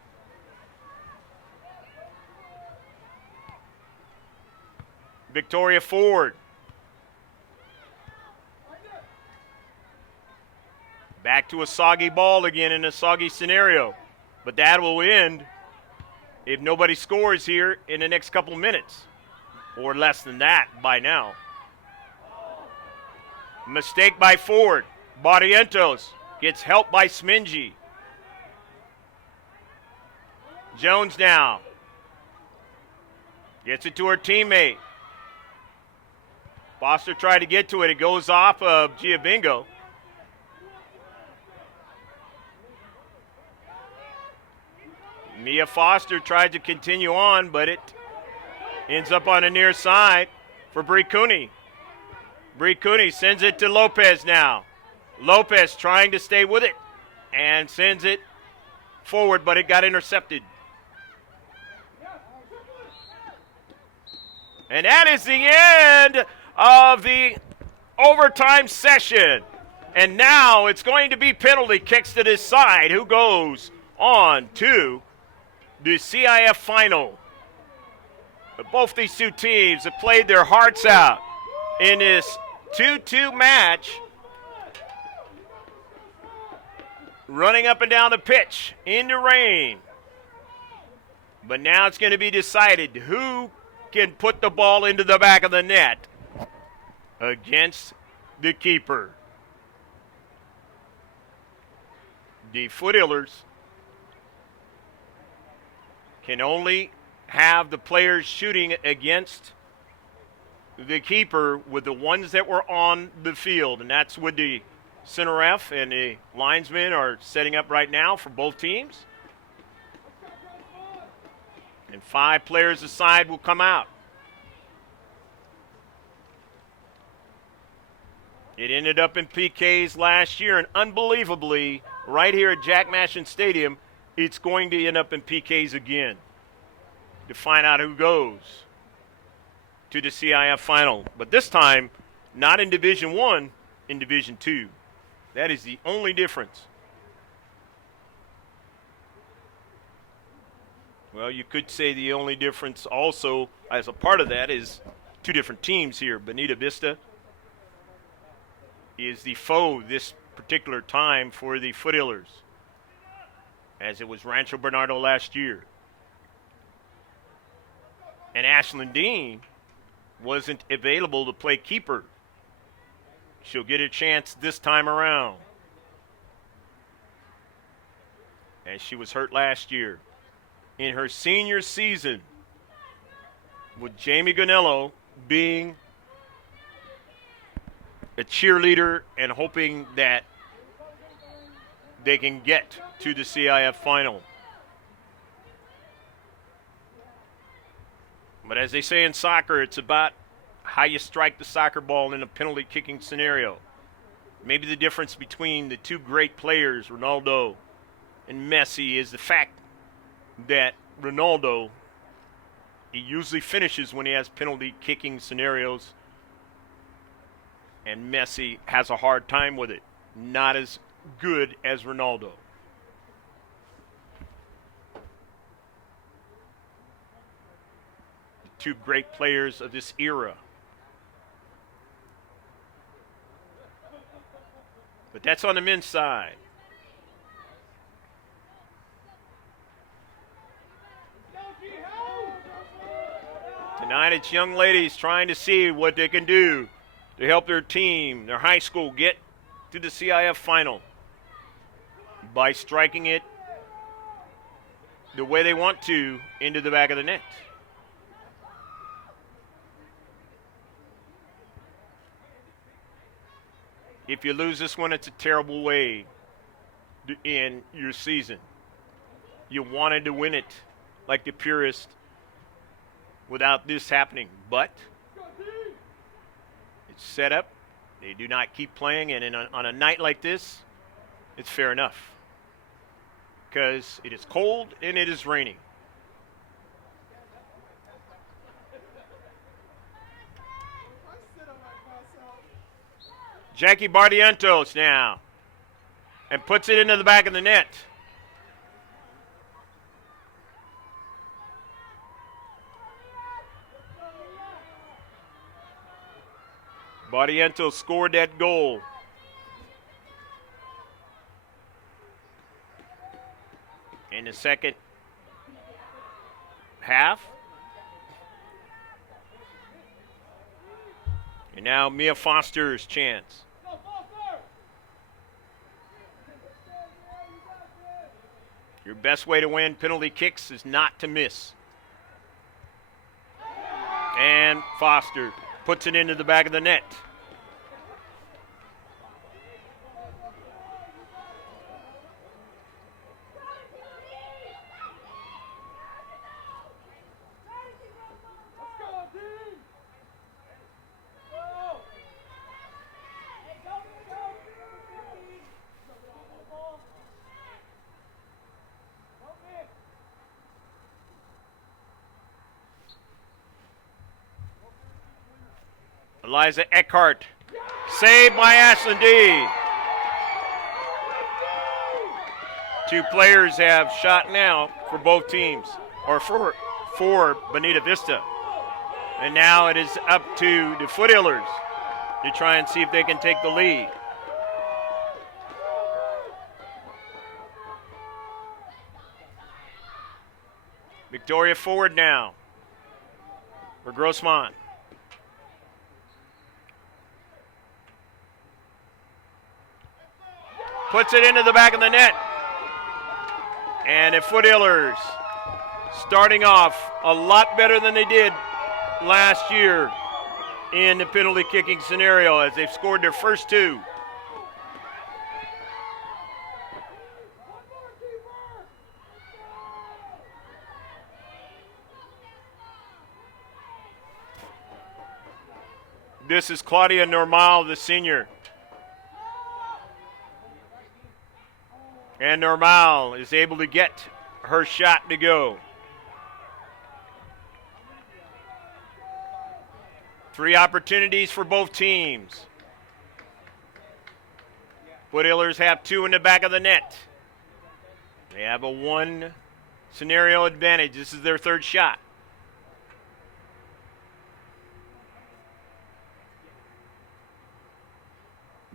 Victoria Ford. to a soggy ball again in a soggy scenario. But that will end if nobody scores here in the next couple of minutes, or less than that by now. Mistake by Ford. Barrientos gets help by Smingy. Jones now gets it to her teammate. Foster tried to get to it. It goes off of Giabingo. Mia Foster tried to continue on, but it ends up on the near side for Bree Cooney. Bree Cooney sends it to Lopez now. Lopez trying to stay with it and sends it forward, but it got intercepted. And that is the end of the overtime session. And now it's going to be penalty kicks to decide who goes on to the CIF final. But both these two teams have played their hearts out in this 2-2 match. Running up and down the pitch in the rain. But now it's going to be decided who can put the ball into the back of the net against the keeper. The Foothillers can only have the players shooting against the keeper with the ones that were on the field, and that's with the center ref and the linesmen are setting up right now for both teams. And 5 players aside will come out. It ended up in PKs last year, and unbelievably, right here at Jack Mashin Stadium, it's going to end up in PKs again to find out who goes to the CIF final. But this time, not in Division I, in Division II. That is the only difference. Well, you could say the only difference also, as a part of that, is 2 different teams here. Bonita Vista is the foe this particular time for the Foothillers, as it was Rancho Bernardo last year. And Ashlyn Dean wasn't available to play keeper. She'll get a chance this time around, as she was hurt last year. In her senior season, with Jamie Ganello being a cheerleader and hoping that they can get to the CIF final. But as they say in soccer, it's about how you strike the soccer ball in a penalty kicking scenario. Maybe the difference between the 2 great players, Ronaldo and Messi, is the fact that Ronaldo, he usually finishes when he has penalty kicking scenarios, and Messi has a hard time with it. Not as good as Ronaldo. The 2 great players of this era. But that's on the men's side. Tonight it's young ladies trying to see what they can do to help their team, their high school, get to the CIF final by striking it the way they want to into the back of the net. If you lose this one, it's a terrible way to end your season. You wanted to win it like the purist without this happening, but it's set up. They do not keep playing, and on a night like this, it's fair enough because it is cold and it is raining. Jackie Bardientos now, and puts it into the back of the net. Bardientos scored that goal. the second half. And now Mia Foster's chance. Your best way to win penalty kicks is not to miss. And Foster puts it into the back of the net. Eliza Eckhart, saved by Ashlyn D. Two players have shot now for both teams, or for Bonita Vista. And now it is up to the Foothillers to try and see if they can take the lead. Victoria forward now for Grossmont. Puts it into the back of the net. And the Foothillers starting off a lot better than they did last year in the penalty kicking scenario as they've scored their first two. This is Claudia Normal, the senior. And Normal is able to get her shot to go. 3 opportunities for both teams. Foothillers have 2 in the back of the net. They have a 1 scenario advantage. This is their 3rd shot.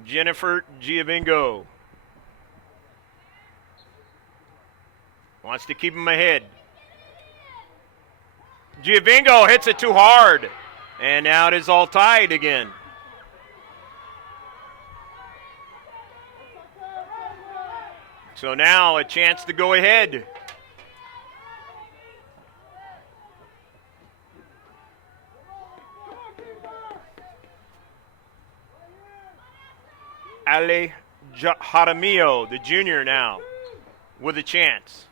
Jennifer Giovingo wants to keep him ahead. Giovingo hits it too hard. And now it is all tied again. So now a chance to go ahead. Ale Jaramillo, the junior now, with a chance.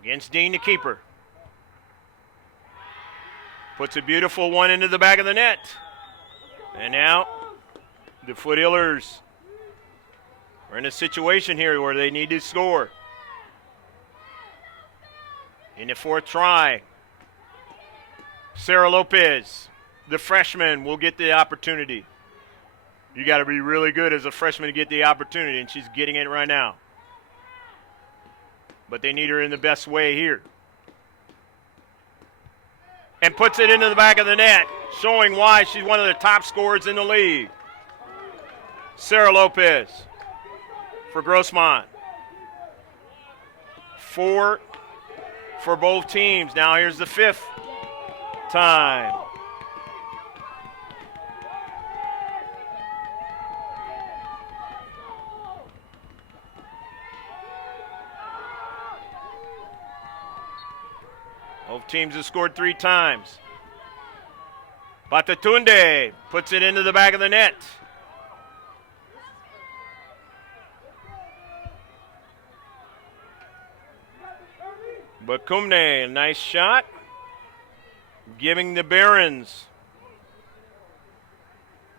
Against Dean, the keeper. Puts a beautiful one into the back of the net. And now the Foothillers are in a situation here where they need to score. In the 4th try, Sarah Lopez, the freshman, will get the opportunity. You got to be really good as a freshman to get the opportunity, and she's getting it right now. But they need her in the best way here. And puts it into the back of the net, showing why she's one of the top scorers in the league. Sarah Lopez for Grossmont. 4 for both teams. Now here's the 5th time. Both teams have scored 3 times. Batatunde puts it into the back of the net. Bakumne, a nice shot. Giving the Barons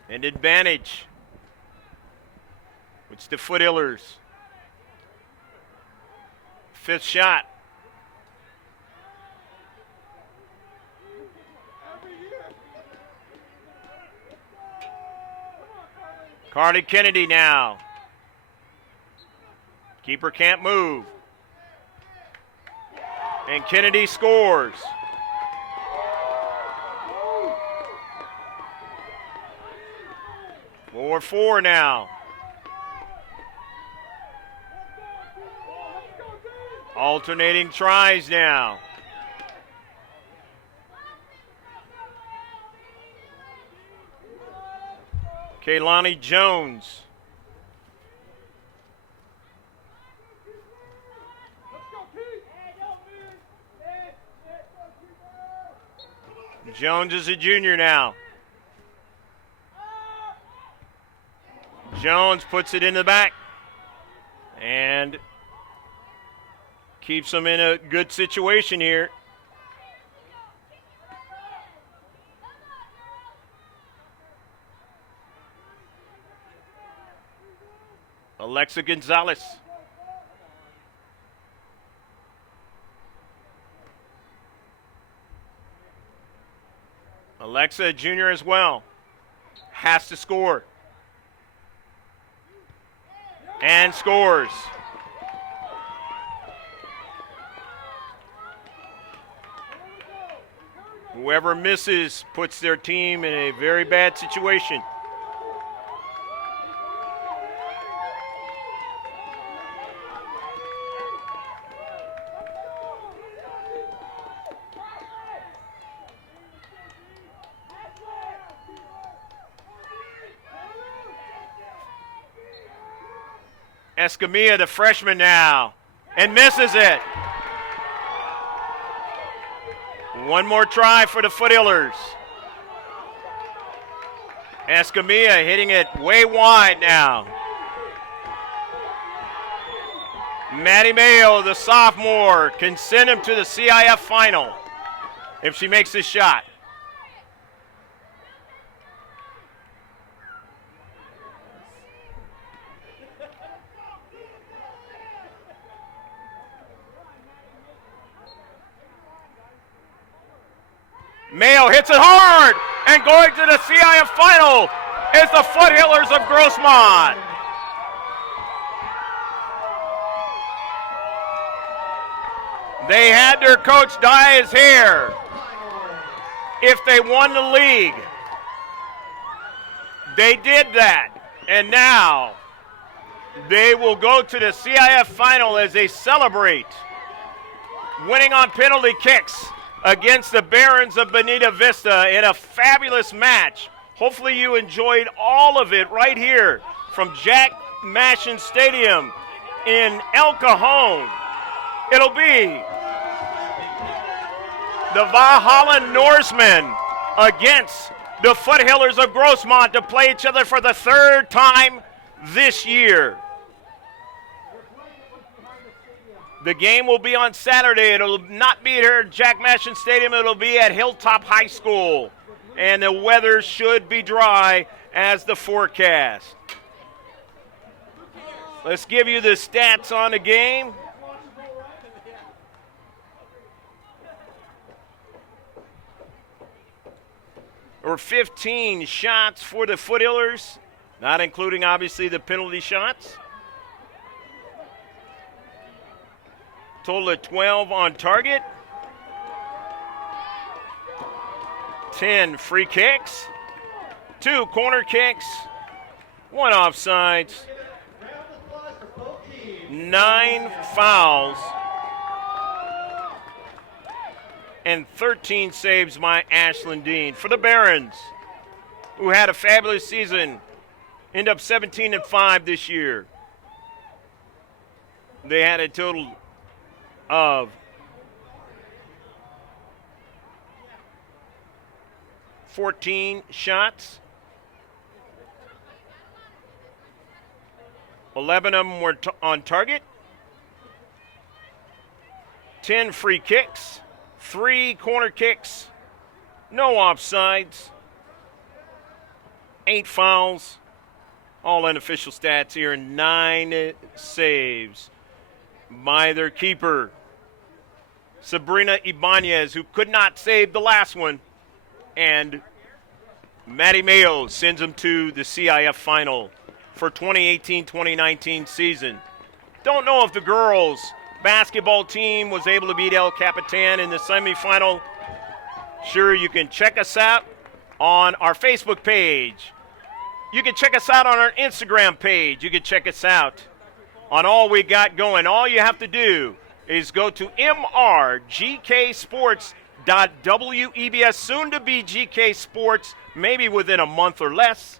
an advantage. It's the Foothillers. 5th shot. Carly Kennedy now. Keeper can't move. And Kennedy scores. Four 4 now. Alternating tries now. Kaylani Jones. Jones is a junior now. Jones puts it in the back and keeps them in a good situation here. Alexa Gonzalez. Alexa, a junior as well, has to score. And scores. Whoever misses puts their team in a very bad situation. Escamilla, the freshman now, and misses it. One more try for the Foothillers. Escamilla hitting it way wide now. Maddie Mayo, the sophomore, can send him to the CIF final if she makes this shot. Mayo hits it hard, and going to the CIF final is the Foothillers of Grossmont. They had their coach dye his hair if they won the league. They did that, and now they will go to the CIF final as they celebrate winning on penalty kicks against the Barons of Bonita Vista in a fabulous match. Hopefully you enjoyed all of it right here from Jack Mashin Stadium in El Cajon. It'll be the Valhalla Norsemen against the Foothillers of Grossmont to play each other for the third time this year. The game will be on Saturday. It'll not be here at Jack Mashin Stadium. It'll be at Hilltop High School. And the weather should be dry as the forecast. Let's give you the stats on the game. There were 15 shots for the Foothillers, not including obviously the penalty shots. Total of 12 on target. 10 free kicks. 2 corner kicks. 1 offsides. 9 fouls. And 13 saves by Ashlyn Dean. For the Barons, who had a fabulous season, end up 17-5 this year. They had a total of 14 shots. 11 of them were on target. 10 free kicks. 3 corner kicks. No offsides. 8 fouls. All unofficial stats here. 9 saves by their keeper, Sabrina Ibanez, who could not save the last one. And Maddie Mayo sends them to the CIF final for 2018-2019 season. Don't know if the girls basketball team was able to beat El Capitan in the semifinal. Sure, you can check us out on our Facebook page. You can check us out on our Instagram page. You can check us out on all we got going. All you have to do is go to mrgksports.webs, soon to be GK Sports, maybe within a month or less,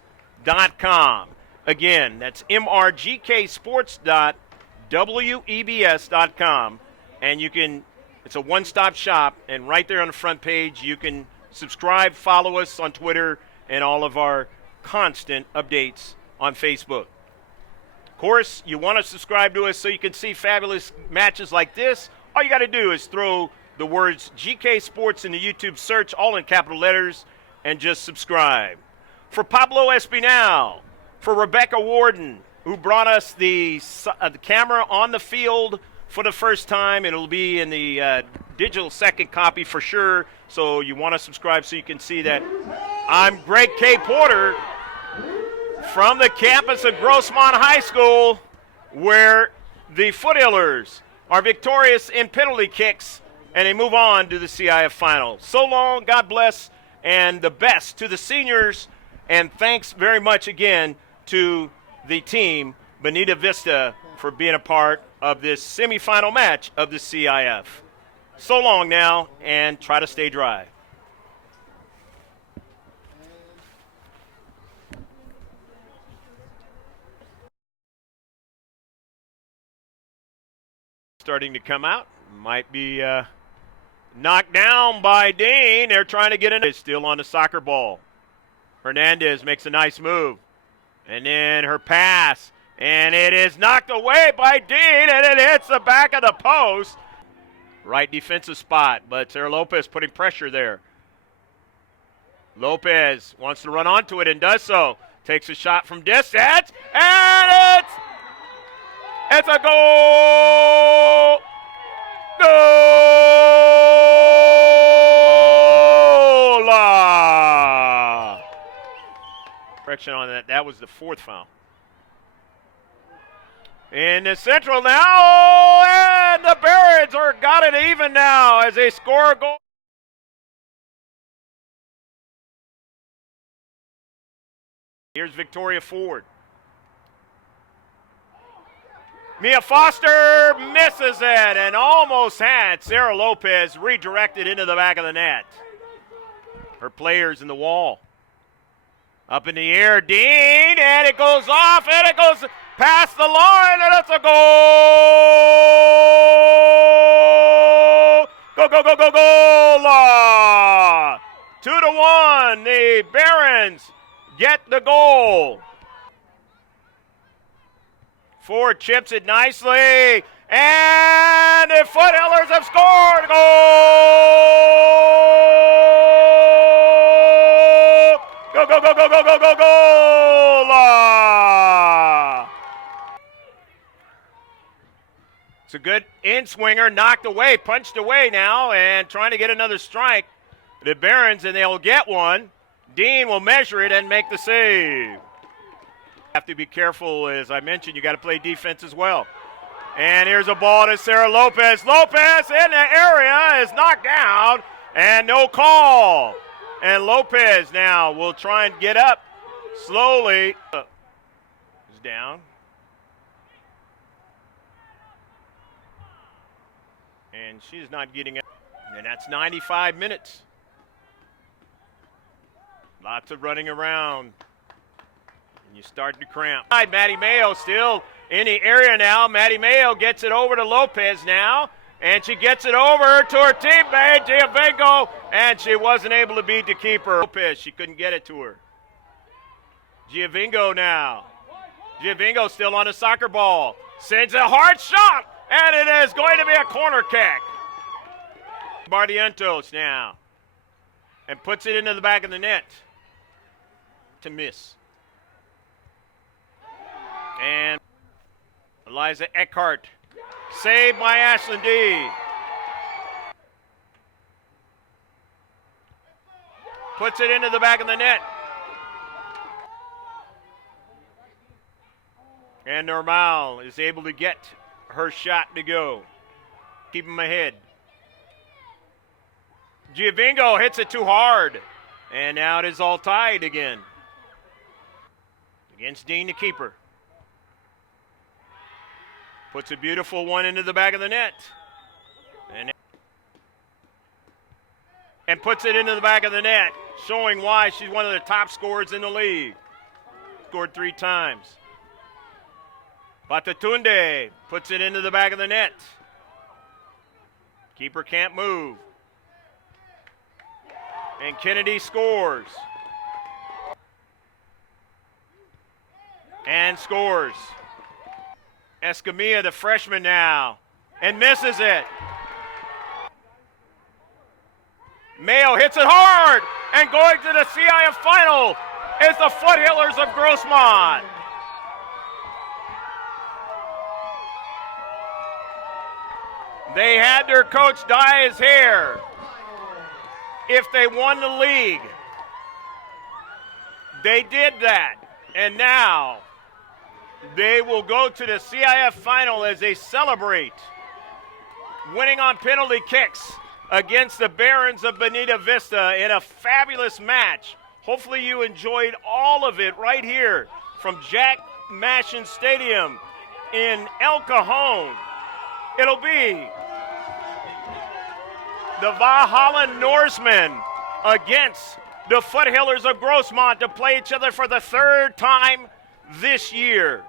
.com. Again, that's mrgksports.webs.com. And you can, it's a one-stop shop, and right there on the front page, you can subscribe, follow us on Twitter, and all of our constant updates on Facebook. Of course, you want to subscribe to us so you can see fabulous matches like this. All you got to do is throw the words GK Sports in the YouTube search, all in capital letters, and just subscribe. For Pablo Espinal, for Rebecca Warden, who brought us the camera on the field for the first time. It'll be in the digital second copy for sure, so you want to subscribe so you can see that. I'm Greg K. Porter from the campus of Grossmont High School, where the Foothillers are victorious in penalty kicks, and they move on to the CIF final. So long, God bless, and the best to the seniors, and thanks very much again to the team, Bonita Vista, for being a part of this semifinal match of the CIF. So long now, and try to stay dry. Starting to come out. Might be knocked down by Dean. They're trying to get in. It's still on the soccer ball. Hernandez makes a nice move. And then her pass. And it is knocked away by Dean, and it hits the back of the post. Right defensive spot, but Sarah Lopez putting pressure there. Lopez wants to run onto it and does so. Takes a shot from distance, and it's a goal! Goal! Correction on that. That was the fourth foul. In the central now, and the Barons are got it even now as they score a goal. Here's Victoria Ford. Mia Foster misses it and almost had Sarah Lopez redirected into the back of the net. Her players in the wall. Up in the air, Dean, and it goes off, and it goes past the line, and it's a goal! Go, go, go, go, goal! 2-1, the Barons get the goal. Ford chips it nicely, and the Foothillers have scored! Goal! Go, go, go, go, go, go, go, goal! It's a good in-swinger, knocked away, punched away now, and trying to get another strike. The Barons, and they'll get one. Dean will measure it and make the save. Have to be careful, as I mentioned, you got to play defense as well. And here's a ball to Sarah Lopez. Lopez in the area is knocked down, and no call. And Lopez now will try and get up slowly. Is down. And she's not getting up. And that's 95 minutes. Lots of running around. And you start to cramp. Maddie Mayo still in the area now. Maddie Mayo gets it over to Lopez now. And she gets it over to her teammate, Giovango, and she wasn't able to beat the keeper. Lopez, she couldn't get it to her. Giovango now. Giovango still on a soccer ball. Sends a hard shot, and it is going to be a corner kick. Bardientos now. And puts it into the back of the net. To miss. And Eliza Eckhart. Saved by Ashlyn D. Puts it into the back of the net. And Normal is able to get her shot to go. Keep him ahead. Giovango hits it too hard. And now it is all tied again. Against Dean, the keeper. Puts a beautiful one into the back of the net. and puts it into the back of the net, showing why she's one of the top scorers in the league. Scored 3 times. Batatunde puts it into the back of the net. Keeper can't move. And Kennedy scores. And scores. Escamilla, the freshman now, and misses it. Mayo hits it hard, and going to the CIF final is the Foothillers of Grossmont. They had their coach dye his hair if they won the league. They did that, and now they will go to the CIF final as they celebrate winning on penalty kicks against the Barons of Bonita Vista in a fabulous match. Hopefully you enjoyed all of it right here from Jack Mashin Stadium in El Cajon. It'll be the Valhalla Norsemen against the Foothillers of Grossmont to play each other for the 3rd time this year.